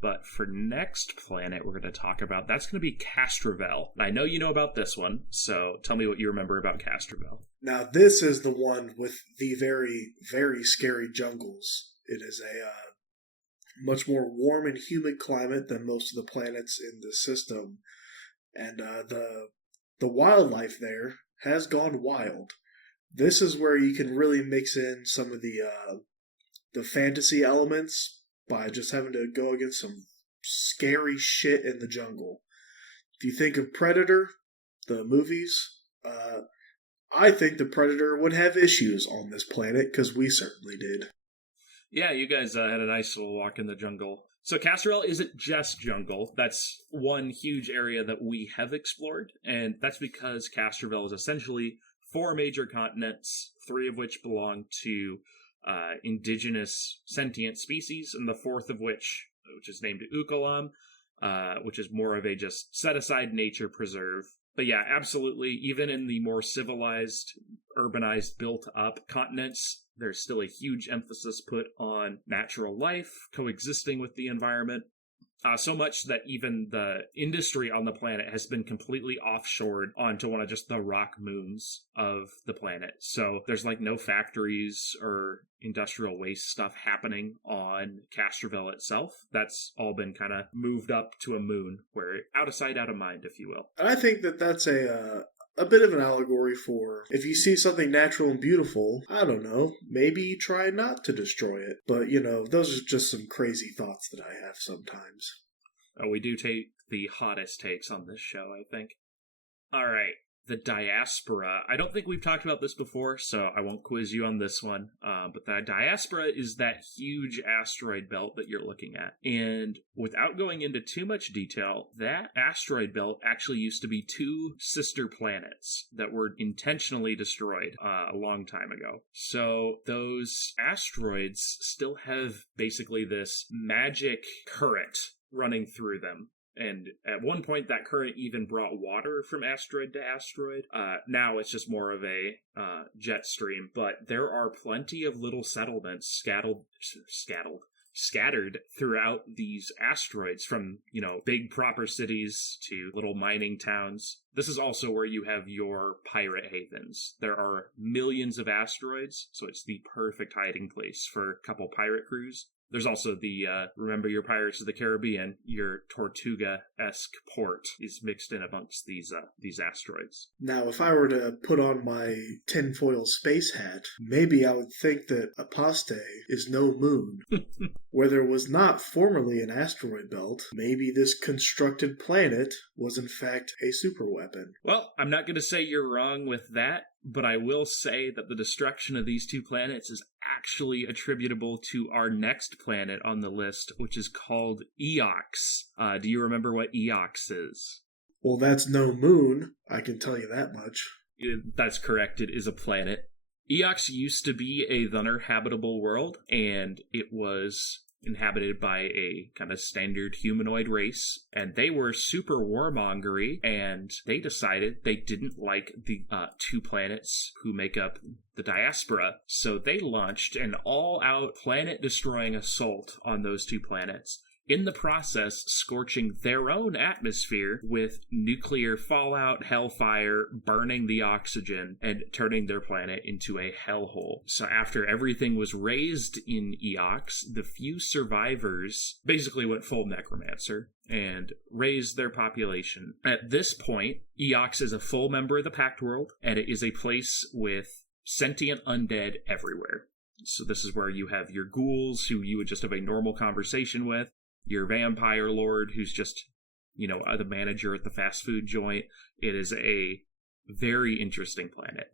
But for next planet we're going to talk about, that's going to be Castrovel. I know you know about this one, so tell me what you remember about Castrovel. Now, this is the one with the very, very scary jungles. It is a much more warm and humid climate than most of the planets in the system. And the wildlife there has gone wild. This is where you can really mix in some of the fantasy elements by just having to go against some scary shit in the jungle. If you think of Predator, the movies, I think the Predator would have issues on this planet, because we certainly did. Yeah, you guys had a nice little walk in the jungle. So Castrovel isn't just jungle. That's one huge area that we have explored, and that's because Castrovel is essentially 4 major continents, 3 of which belong to indigenous sentient species, and the 4th of which is named Ukalam, which is more of a just set-aside nature preserve. But yeah, absolutely, even in the more civilized, urbanized, built-up continents, there's still a huge emphasis put on natural life, coexisting with the environment. So much that even the industry on the planet has been completely offshored onto one of just the rock moons of the planet. So there's like no factories or industrial waste stuff happening on Castrovel itself. That's all been kind of moved up to a moon where out of sight, out of mind, if you will. And I think that that's a bit of an allegory for, if you see something natural and beautiful, I don't know, maybe try not to destroy it. But, those are just some crazy thoughts that I have sometimes. We do take the hottest takes on this show, I think. All right, the diaspora. I don't think we've talked about this before, so I won't quiz you on this one. But the diaspora is that huge asteroid belt that you're looking at. And without going into too much detail, that asteroid belt actually used to be 2 sister planets that were intentionally destroyed a long time ago. So those asteroids still have basically this magic current running through them. And at one point, that current even brought water from asteroid to asteroid. Now it's just more of a jet stream. But there are plenty of little settlements scattered throughout these asteroids, from, big proper cities to little mining towns. This is also where you have your pirate havens. There are millions of asteroids, so it's the perfect hiding place for a couple pirate crews. There's also the, remember your Pirates of the Caribbean, your Tortuga-esque port is mixed in amongst these asteroids. Now, if I were to put on my tinfoil space hat, maybe I would think that Aposte is no moon. Where there was not formerly an asteroid belt, maybe this constructed planet was in fact a superweapon. Well, I'm not going to say you're wrong with that, but I will say that the destruction of these 2 planets is actually attributable to our next planet on the list, which is called Eox. Do you remember what Eox is? Well, that's no moon, I can tell you that much. That's correct, it is a planet. Eox used to be a uninhabitable world, and it was inhabited by a kind of standard humanoid race, and they were super warmongery, and they decided they didn't like the 2 planets who make up the diaspora, so they launched an all-out planet-destroying assault on those 2 planets, in the process scorching their own atmosphere with nuclear fallout, hellfire, burning the oxygen, and turning their planet into a hellhole. So after everything was razed in Eox, the few survivors basically went full necromancer and raised their population. At this point, Eox is a full member of the Pact World, and it is a place with sentient undead everywhere. So this is where you have your ghouls, who you would just have a normal conversation with. your vampire lord who's just, the manager at the fast food joint. It is a very interesting planet.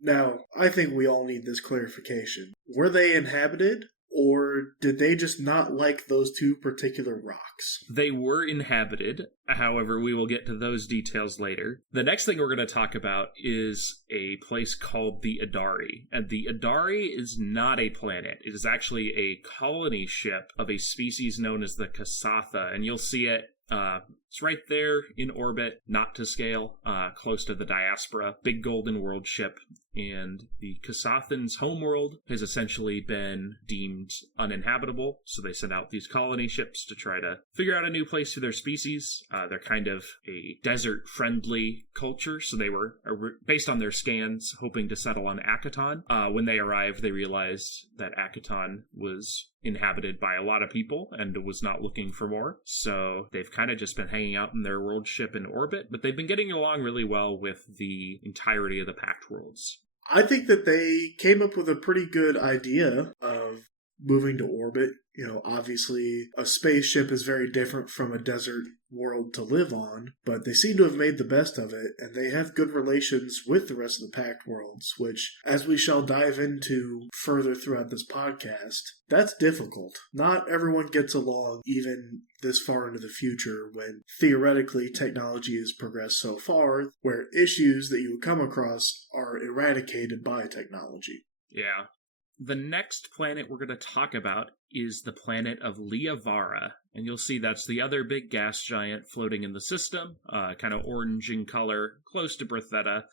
Now, I think we all need this clarification. Were they inhabited, or did they just not like those two particular rocks? They were inhabited. However, we will get to those details later. The next thing we're going to talk about is a place called the Adari. And the Adari is not a planet. It is actually a colony ship of a species known as the Kasatha. And you'll see it. It's right there in orbit, not to scale, close to the diaspora. Big golden world ship. And the Kasathan's homeworld has essentially been deemed uninhabitable, so they send out these colony ships to try to figure out a new place for their species. They're kind of a desert-friendly culture, so they were, based on their scans, hoping to settle on Akaton. When they arrived, they realized that Akaton was inhabited by a lot of people and was not looking for more, so they've kind of just been hanging out in their world ship in orbit, but they've been getting along really well with the entirety of the Pact Worlds. I think that they came up with a pretty good idea of moving to orbit. Obviously, a spaceship is very different from a desert world to live on, but they seem to have made the best of it, and they have good relations with the rest of the Pact Worlds, which, as we shall dive into further throughout this podcast, that's difficult. Not everyone gets along even this far into the future when, theoretically, technology has progressed so far where issues that you would come across are eradicated by technology. Yeah. The next planet we're going to talk about is the planet of Liavara, and you'll see that's the other big gas giant floating in the system, kind of orange in color, close to Bretheta,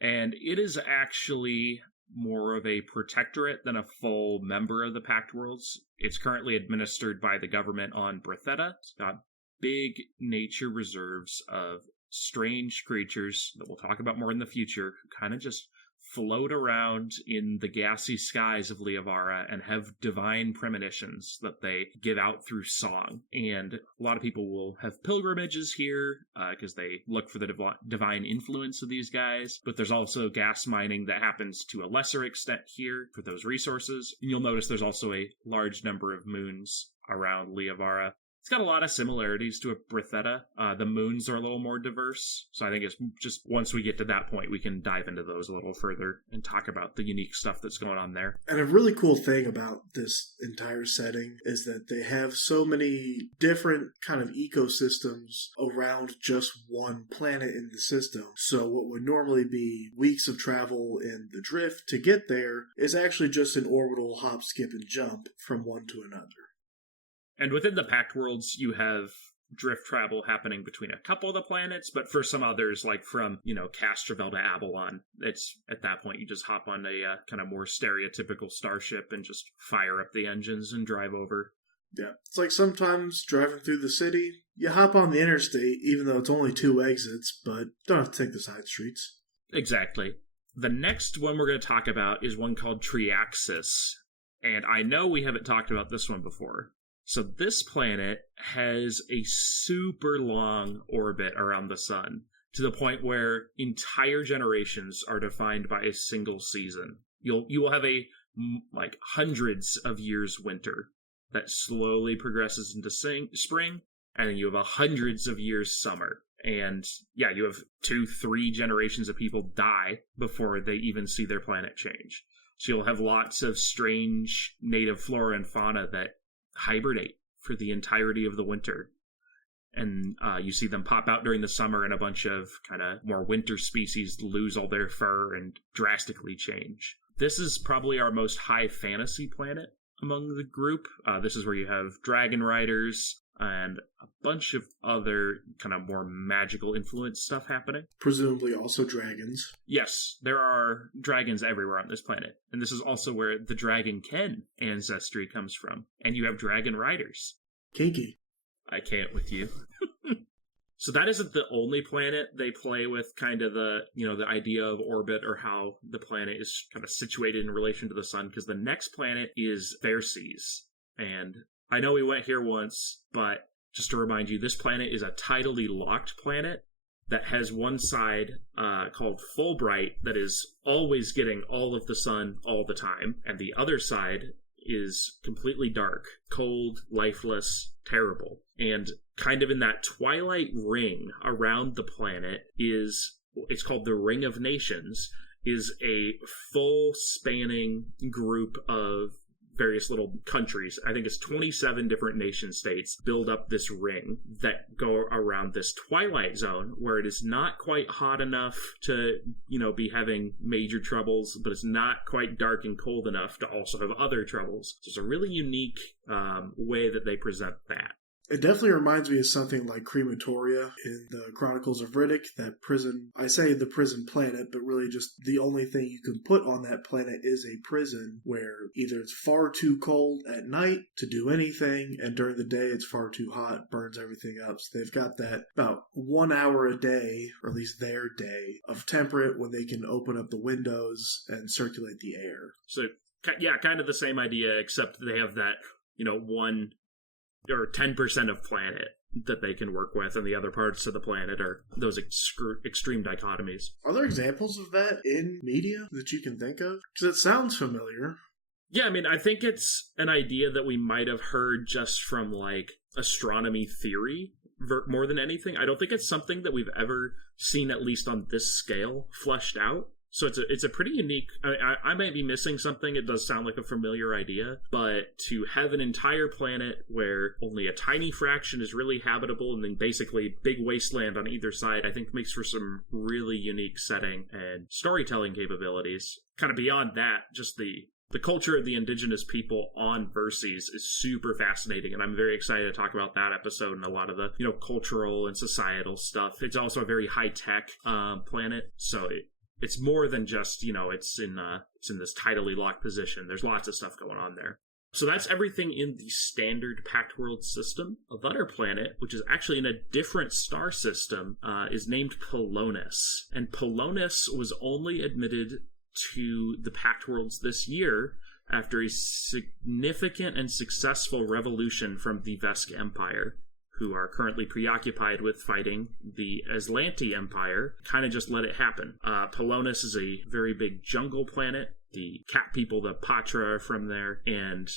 and it is actually more of a protectorate than a full member of the Pact Worlds. It's currently administered by the government on Bretheta. It's got big nature reserves of strange creatures that we'll talk about more in the future, who kind of just float around in the gassy skies of Liavara and have divine premonitions that they give out through song. And a lot of people will have pilgrimages here because they look for the divine influence of these guys. But there's also gas mining that happens to a lesser extent here for those resources. And you'll notice there's also a large number of moons around Liavara. It's got a lot of similarities to a Bretheta. The moons are a little more diverse, so I think it's just once we get to that point, we can dive into those a little further and talk about the unique stuff that's going on there. And a really cool thing about this entire setting is that they have so many different kind of ecosystems around just one planet in the system. So what would normally be weeks of travel in the drift to get there is actually just an orbital hop, skip, and jump from one to another. And within the Pact Worlds, you have drift travel happening between a couple of the planets, but for some others, like from, Castrovel to Avalon, it's at that point you just hop on a kind of more stereotypical starship and just fire up the engines and drive over. Yeah. It's like sometimes driving through the city, you hop on the interstate, even though it's only 2 exits, but don't have to take the side streets. Exactly. The next one we're going to talk about is one called Triaxis, and I know we haven't talked about this one before. So this planet has a super long orbit around the sun, to the point where entire generations are defined by a single season. You will have hundreds of years winter that slowly progresses into spring, and then you have hundreds of years summer. And yeah, you have 2-3 generations of people die before they even see their planet change. So you'll have lots of strange native flora and fauna that hibernate for the entirety of the winter. And you see them pop out during the summer, and a bunch of kind of more winter species lose all their fur and drastically change. This is probably our most high fantasy planet among the group. This is where you have dragon riders and a bunch of other kind of more magical influence stuff happening. Presumably also dragons. Yes, there are dragons everywhere on this planet. And this is also where the Dragon Ken ancestry comes from. And you have dragon riders. Kinky. I can't with you. So that isn't the only planet they play with kind of the idea of orbit or how the planet is kind of situated in relation to the sun, because the next planet is Therses. And I know we went here once, but just to remind you, this planet is a tidally locked planet that has one side called Fulbright that is always getting all of the sun all the time, and the other side is completely dark, cold, lifeless, terrible. And kind of in that twilight ring around the planet it's called the Ring of Nations, is a full spanning group of various little countries. I think it's 27 different nation states build up this ring that go around this twilight zone where it is not quite hot enough to, be having major troubles, but it's not quite dark and cold enough to also have other troubles. So it's a really unique way that they present that. It definitely reminds me of something like Crematoria in the Chronicles of Riddick, that prison. I say the prison planet, but really just the only thing you can put on that planet is a prison where either it's far too cold at night to do anything, and during the day it's far too hot, burns everything up. So they've got that about 1 hour a day, or at least their day, of temperate when they can open up the windows and circulate the air. So, yeah, kind of the same idea, except they have that, 1 or 10% of planet that they can work with, and the other parts of the planet are those extreme dichotomies. Are there examples of that in media that you can think of? Because it sounds familiar. Yeah, I mean, I think it's an idea that we might have heard just from, astronomy theory more than anything. I don't think it's something that we've ever seen, at least on this scale, fleshed out. So it's a pretty unique. I might be missing something. It does sound like a familiar idea, but to have an entire planet where only a tiny fraction is really habitable, and then basically big wasteland on either side, I think makes for some really unique setting and storytelling capabilities. Kind of beyond that, just the culture of the indigenous people on Verces is super fascinating, and I'm very excited to talk about that episode and a lot of the cultural and societal stuff. It's also a very high tech planet, so it's more than just, it's in this tidally locked position. There's lots of stuff going on there. So that's everything in the standard Pact Worlds system. Another planet, which is actually in a different star system, is named Polonus. And Polonus was only admitted to the Pact Worlds this year after a significant and successful revolution from the Vesk Empire, who are currently preoccupied with fighting the Aslanti Empire, kind of just let it happen. Polonus is a very big jungle planet. The cat people, the Patra, are from there, and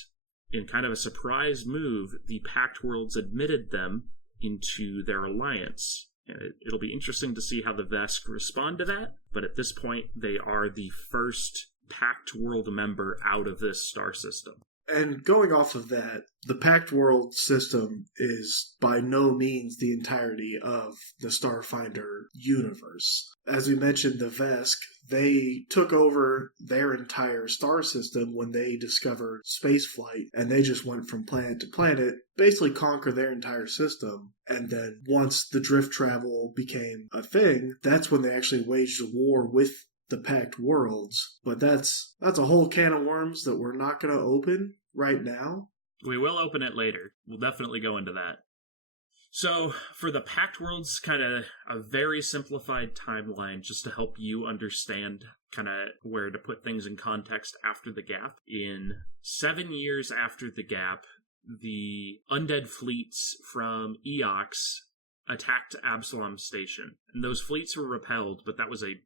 in kind of a surprise move, the Pact Worlds admitted them into their alliance. And it'll be interesting to see how the Vesk respond to that, but at this point, they are the first Pact World member out of this star system. And going off of that, the Pact World system is by no means the entirety of the Starfinder universe. As we mentioned, the Vesk, they took over their entire star system when they discovered spaceflight, and they just went from planet to planet, basically conquer their entire system. And then once the drift travel became a thing, that's when they actually waged a war with the Pact Worlds. But that's a whole can of worms that we're not going to open right now. We will open it later. We'll definitely go into that. So, for the Pact Worlds, kind of a very simplified timeline just to help you understand kind of where to put things in context after the gap. In 7 years after the gap, the undead fleets from Eox attacked Absalom Station. And those fleets were repelled, but that was a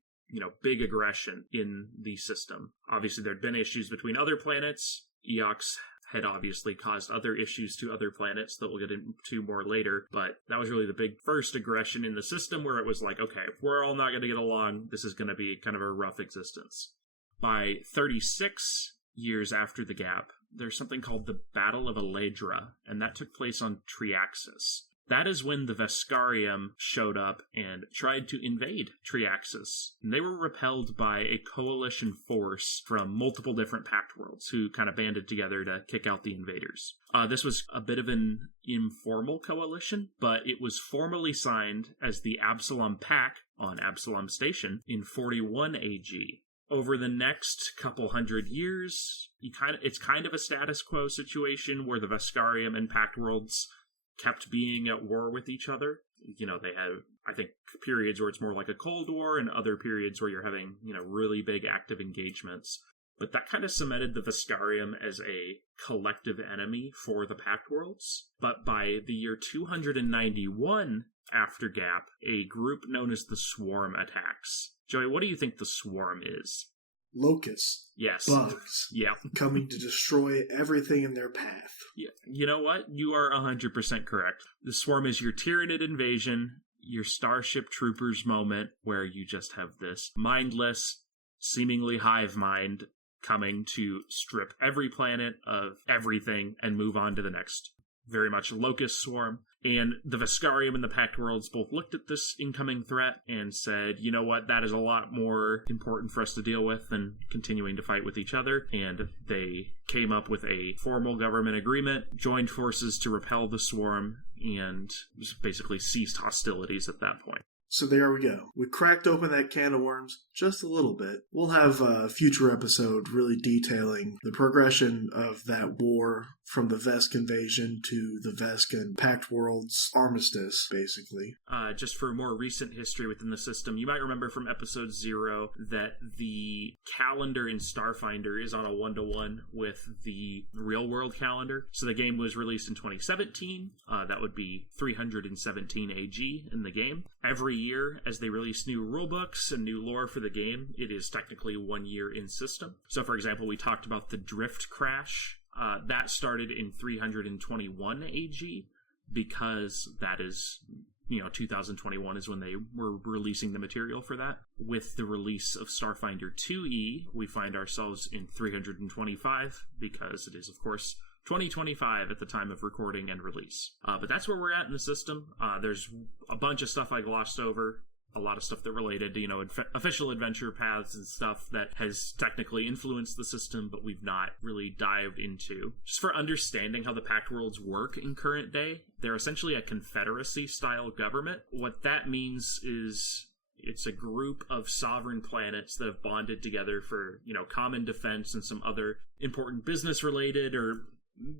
big aggression in the system. Obviously, there'd been issues between other planets. Eox had obviously caused other issues to other planets that we'll get into more later, but that was really the big first aggression in the system where it was like, okay, if we're all not going to get along, this is going to be kind of a rough existence. By 36 years after the gap, there's something called the Battle of Eledra, and that took place on Triaxis. That is when the Veskarium showed up and tried to invade Triaxis. And they were repelled by a coalition force from multiple different Pact Worlds who kind of banded together to kick out the invaders. This was a bit of an informal coalition, but it was formally signed as the Absalom Pact on Absalom Station in 41 AG. Over the next couple hundred years, it's kind of a status quo situation where the Veskarium and Pact Worlds kept being at war with each other. They have, I think, periods where it's more like a Cold War and other periods where you're having, really big active engagements. But that kind of cemented the Veskarium as a collective enemy for the Pact Worlds. But by the year 291 after Gap, a group known as the Swarm attacks. Joey, what do you think the Swarm is? locusts, Yes. bugs, Yeah. coming to destroy everything in their path. Yeah. You know what? You are 100% correct. The swarm is your Tyranid invasion, your Starship Troopers moment, where you just have this mindless, seemingly hive mind coming to strip every planet of everything and move on to the next. Very much locust swarm. And the Veskarium and the Pact Worlds both looked at this incoming threat and said, you know what, that is a lot more important for us to deal with than continuing to fight with each other. And they came up with a formal government agreement, joined forces to repel the swarm, and basically ceased hostilities at that point. So there we go. We cracked open that can of worms just a little bit. We'll have a future episode really detailing the progression of that war from the Vesk invasion to the Vesk and Pact Worlds armistice, basically. Just for more recent history within the system, you might remember from episode 0 that the calendar in Starfinder is on a 1-to-1 with the real-world calendar. So the game was released in 2017. That would be 317 AG in the game. Every year, as they release new rulebooks and new lore for the game, it is technically 1 year in system. So, for example, we talked about the Drift Crash. That started in 321 AG because that is, 2021 is when they were releasing the material for that. With the release of Starfinder 2E, we find ourselves in 325 because it is, of course, 2025 at the time of recording and release. But that's where we're at in the system. There's a bunch of stuff I glossed over. A lot of stuff that related to, official adventure paths and stuff that has technically influenced the system, but we've not really dived into. Just for understanding how the Pact Worlds work in current day, they're essentially a confederacy-style government. What that means is it's a group of sovereign planets that have bonded together for, common defense and some other important business-related or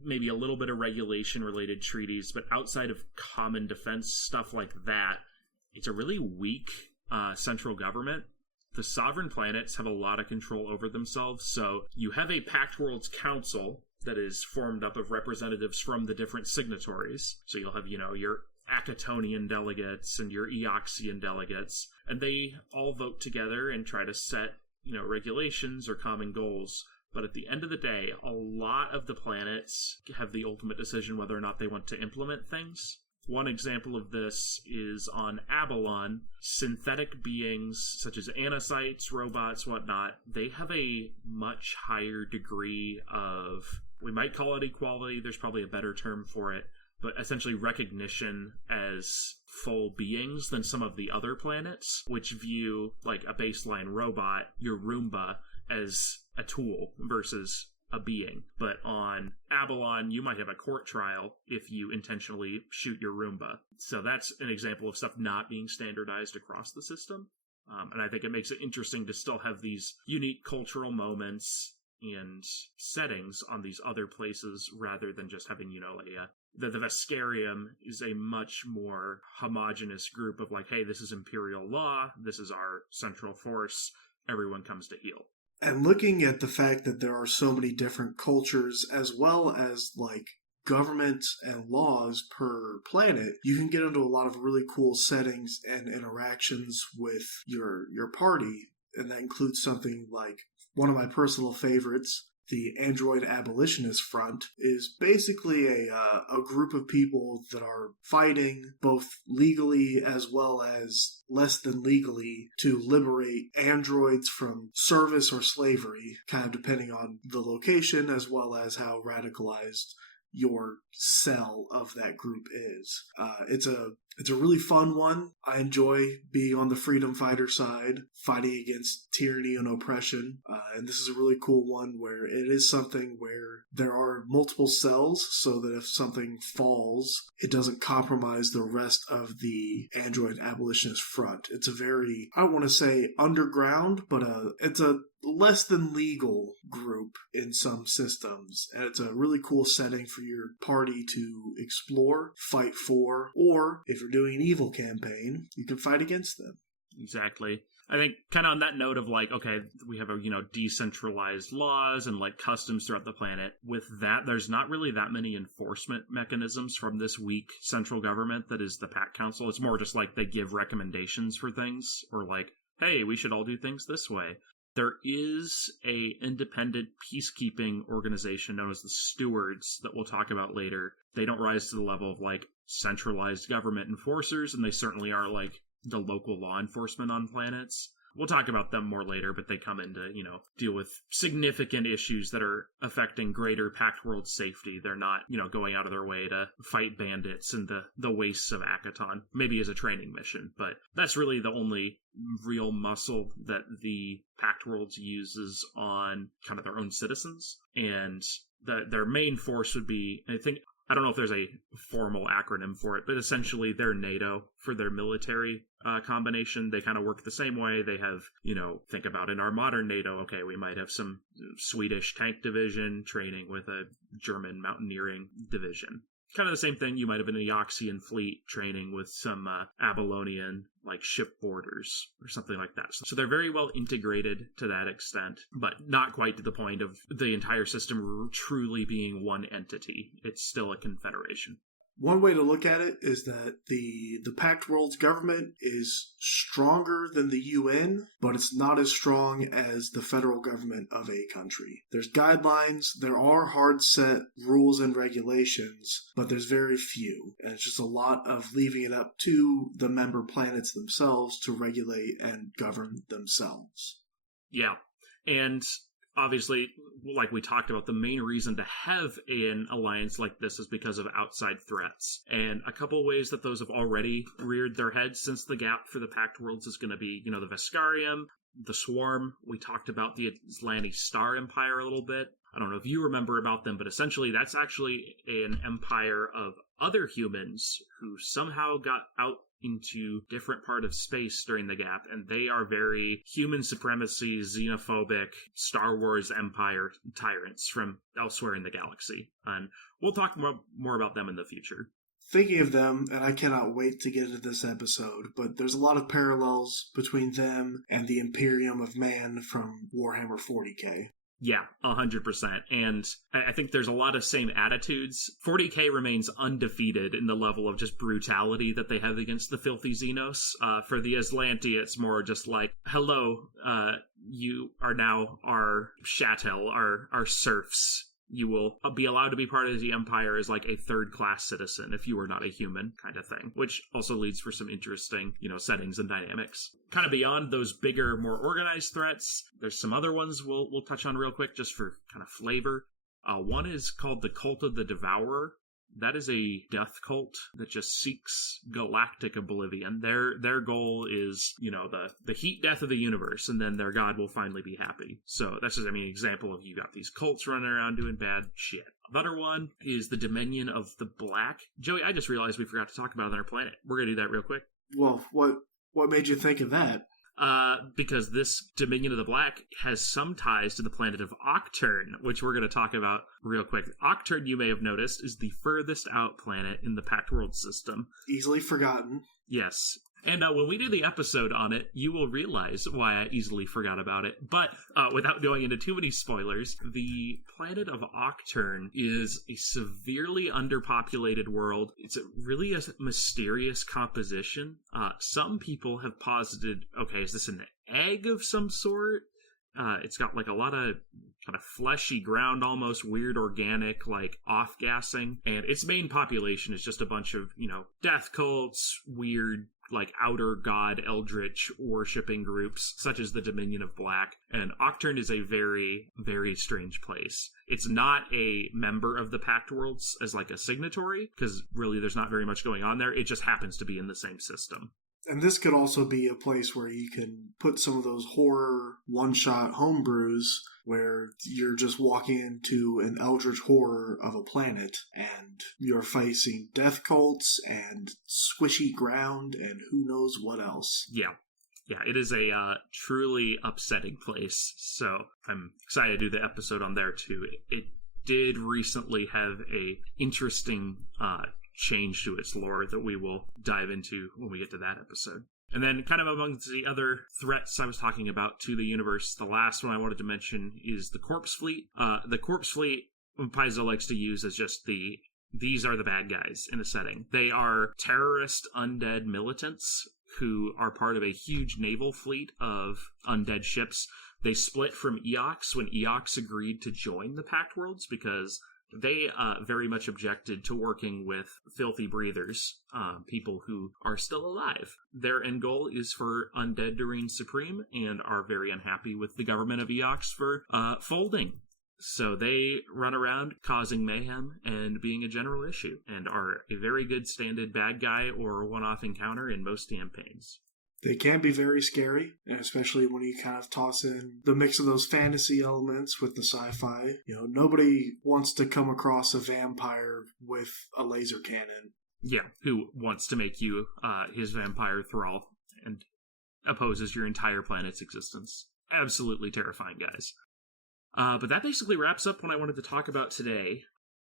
maybe a little bit of regulation-related treaties, but outside of common defense stuff like that, it's a really weak central government. The sovereign planets have a lot of control over themselves, so you have a Pact Worlds Council that is formed up of representatives from the different signatories. So you'll have, your Acatonian delegates and your Eoxian delegates, and they all vote together and try to set, regulations or common goals. But at the end of the day, a lot of the planets have the ultimate decision whether or not they want to implement things. One example of this is on Abalon. Synthetic beings, such as anacytes, robots, whatnot, they have a much higher degree of, we might call it equality, there's probably a better term for it, but essentially recognition as full beings than some of the other planets, which view, like a baseline robot, your Roomba, as a tool versus a being. But on Abalon, you might have a court trial if you intentionally shoot your Roomba. So that's an example of stuff not being standardized across the system. And I think it makes it interesting to still have these unique cultural moments and settings on these other places rather than just having, the Veskarium is a much more homogenous group of like, hey, this is Imperial law, this is our central force, everyone comes to heel. And looking at the fact that there are so many different cultures as well as governments and laws per planet, you can get into a lot of really cool settings and interactions with your party. And that includes something like one of my personal favorites, the Android Abolitionist Front, is basically a group of people that are fighting both legally as well as less than legally to liberate androids from service or slavery, kind of depending on the location as well as how radicalized your cell of that group is. It's a really fun one. I enjoy being on the freedom fighter side, fighting against tyranny and oppression. And this is a really cool one where it is something where there are multiple cells so that if something falls, it doesn't compromise the rest of the Android Abolitionist Front. It's a very, I don't want to say underground, but it's a less than legal group in some systems. And it's a really cool setting for your party to explore, fight for, or if you're doing an evil campaign, you can fight against them. Exactly. I think kind of on that note of okay, we have decentralized laws and customs throughout the planet. With that, there's not really that many enforcement mechanisms from this weak central government that is the Pact Council. It's more just they give recommendations for things or hey, we should all do things this way. There is a independent peacekeeping organization known as the Stewards that we'll talk about later. They don't rise to the level of like centralized government enforcers, and they certainly are like the local law enforcement on planets. We'll talk about them more later, but they come in to, deal with significant issues that are affecting greater Pact World safety. They're not, going out of their way to fight bandits in the wastes of Akaton, maybe as a training mission. But that's really the only real muscle that the Pact Worlds uses on kind of their own citizens. And their main force would be, I don't know if there's a formal acronym for it, but essentially they're NATO for their military combination. They kind of work the same way. They have, think about in our modern NATO, okay, we might have some Swedish tank division training with a German mountaineering division. Kind of the same thing. You might have an Eoxian fleet training with some Apollonian like shipboarders or something like that. So they're very well integrated to that extent, but not quite to the point of the entire system truly being one entity. It's still a confederation. One way to look at it is that the Pact Worlds government is stronger than the UN, but it's not as strong as the federal government of a country. There's guidelines, there are hard set rules and regulations, but there's very few. And it's just a lot of leaving it up to the member planets themselves to regulate and govern themselves. Yeah. And obviously, like we talked about, the main reason to have an alliance like this is because of outside threats. And a couple ways that those have already reared their heads since the gap for the Pact Worlds is going to be, the Veskarium, the Swarm. We talked about the Islandi Star Empire a little bit. I don't know if you remember about them, but essentially that's actually an empire of other humans who somehow got out into different part of space during the gap, and they are very human supremacy, xenophobic, Star Wars Empire tyrants from elsewhere in the galaxy. And we'll talk more about them in the future. Thinking of them, and I cannot wait to get into this episode, but there's a lot of parallels between them and the Imperium of Man from Warhammer 40k. Yeah, 100%. And I think there's a lot of same attitudes. 40k remains undefeated in the level of just brutality that they have against the filthy Xenos. For the Aslanti, it's more just like, hello, you are now our chattel, our serfs. You will be allowed to be part of the Empire as like a third-class citizen if you are not a human kind of thing, which also leads for some interesting, settings and dynamics. Kind of beyond those bigger, more organized threats, there's some other ones we'll touch on real quick just for kind of flavor. One is called the Cult of the Devourer. That is a death cult that just seeks galactic oblivion. Their goal is, the heat death of the universe, and then their god will finally be happy. So that's just, an example of you got these cults running around doing bad shit. Another one is the Dominion of the Black. Joey, I just realized we forgot to talk about it on our planet. We're going to do that real quick. Well, what made you think of that? Because this Dominion of the Black has some ties to the planet of Octurne, which we're going to talk about real quick. Octurne, you may have noticed, is the furthest out planet in the Pact World system. Easily forgotten. Yes. And when we do the episode on it, you will realize why I easily forgot about it. But without going into too many spoilers, the planet of Octurne is a severely underpopulated world. It's really a mysterious composition. Some people have posited, okay, is this an egg of some sort? It's got like a lot of kind of fleshy ground, almost weird organic, like off-gassing. And its main population is just a bunch of, death cults, weird, like outer god eldritch worshipping groups, such as the Dominion of Black. And Octurne is a very, very strange place. It's not a member of the Pact Worlds as like a signatory, because really there's not very much going on there. It just happens to be in the same system. And this could also be a place where you can put some of those horror one-shot homebrews where you're just walking into an eldritch horror of a planet and you're facing death cults and squishy ground and who knows what else. Yeah, it is a truly upsetting place. So I'm excited to do the episode on there too. It did recently have a interesting change to its lore that we will dive into when we get to that episode. And then kind of amongst the other threats I was talking about to the universe, the last one I wanted to mention is the Corpse Fleet. The Corpse Fleet, Paizo likes to use as just these are the bad guys in a setting. They are terrorist undead militants who are part of a huge naval fleet of undead ships. They split from Eox when Eox agreed to join the Pact Worlds because they very much objected to working with filthy breathers, people who are still alive. Their end goal is for undead to reign supreme and are very unhappy with the government of Eox for folding. So they run around causing mayhem and being a general issue, and are a very good stand-in bad guy or one-off encounter in most campaigns. They can be very scary, and especially when you kind of toss in the mix of those fantasy elements with the sci-fi. Nobody wants to come across a vampire with a laser cannon. Yeah, who wants to make you his vampire thrall and opposes your entire planet's existence. Absolutely terrifying, guys. But that basically wraps up what I wanted to talk about today.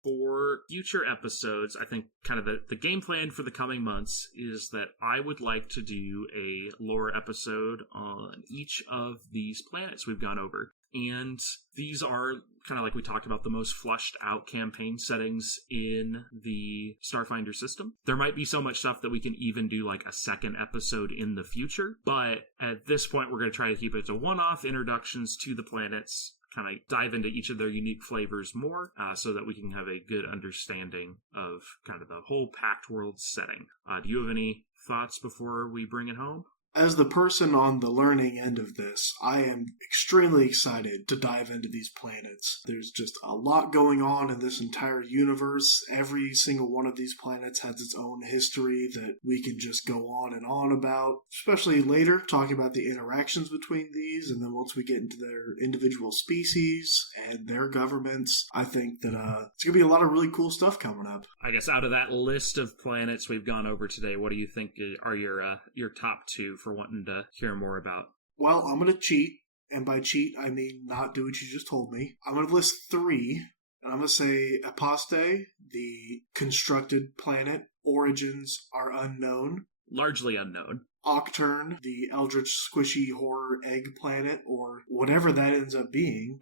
For future episodes, I think kind of the game plan for the coming months is that I would like to do a lore episode on each of these planets we've gone over. And these are kind of like we talked about, the most flushed out campaign settings in the Starfinder system. There might be so much stuff that we can even do like a second episode in the future. But at this point, we're going to try to keep it to one-off introductions to the planets, kind of dive into each of their unique flavors more, so that we can have a good understanding of kind of the whole Pact Worlds setting. Do you have any thoughts before we bring it home? As the person on the learning end of this, I am extremely excited to dive into these planets. There's just a lot going on in this entire universe. Every single one of these planets has its own history that we can just go on and on about, especially later, talking about the interactions between these, and then once we get into their individual species and their governments, I think that it's going to be a lot of really cool stuff coming up. I guess out of that list of planets we've gone over today, what do you think are your top two for wanting to hear more about? Well, I'm going to cheat, and by cheat, I mean not do what you just told me. I'm going to list three, and I'm going to say Aposte, the constructed planet. Origins are unknown. Largely unknown. Octurne, the eldritch squishy horror egg planet, or whatever that ends up being.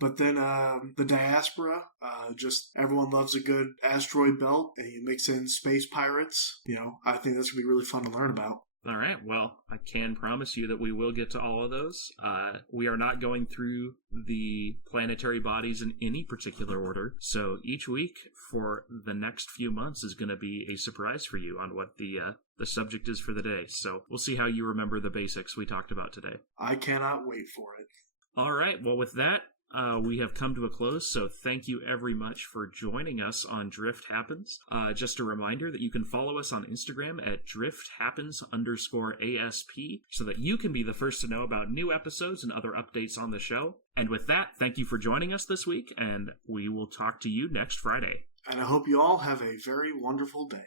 But then the Diaspora, just everyone loves a good asteroid belt, and you mix in space pirates. I think that's going to be really fun to learn about. All right, well, I can promise you that we will get to all of those. We are not going through the planetary bodies in any particular order, so each week for the next few months is going to be a surprise for you on what the subject is for the day. So we'll see how you remember the basics we talked about today. I cannot wait for it. All right, well, with that, we have come to a close, so thank you very much for joining us on Drift Happens. Just a reminder that you can follow us on Instagram at drifthappens_ASP so that you can be the first to know about new episodes and other updates on the show. And with that, thank you for joining us this week, and we will talk to you next Friday. And I hope you all have a very wonderful day.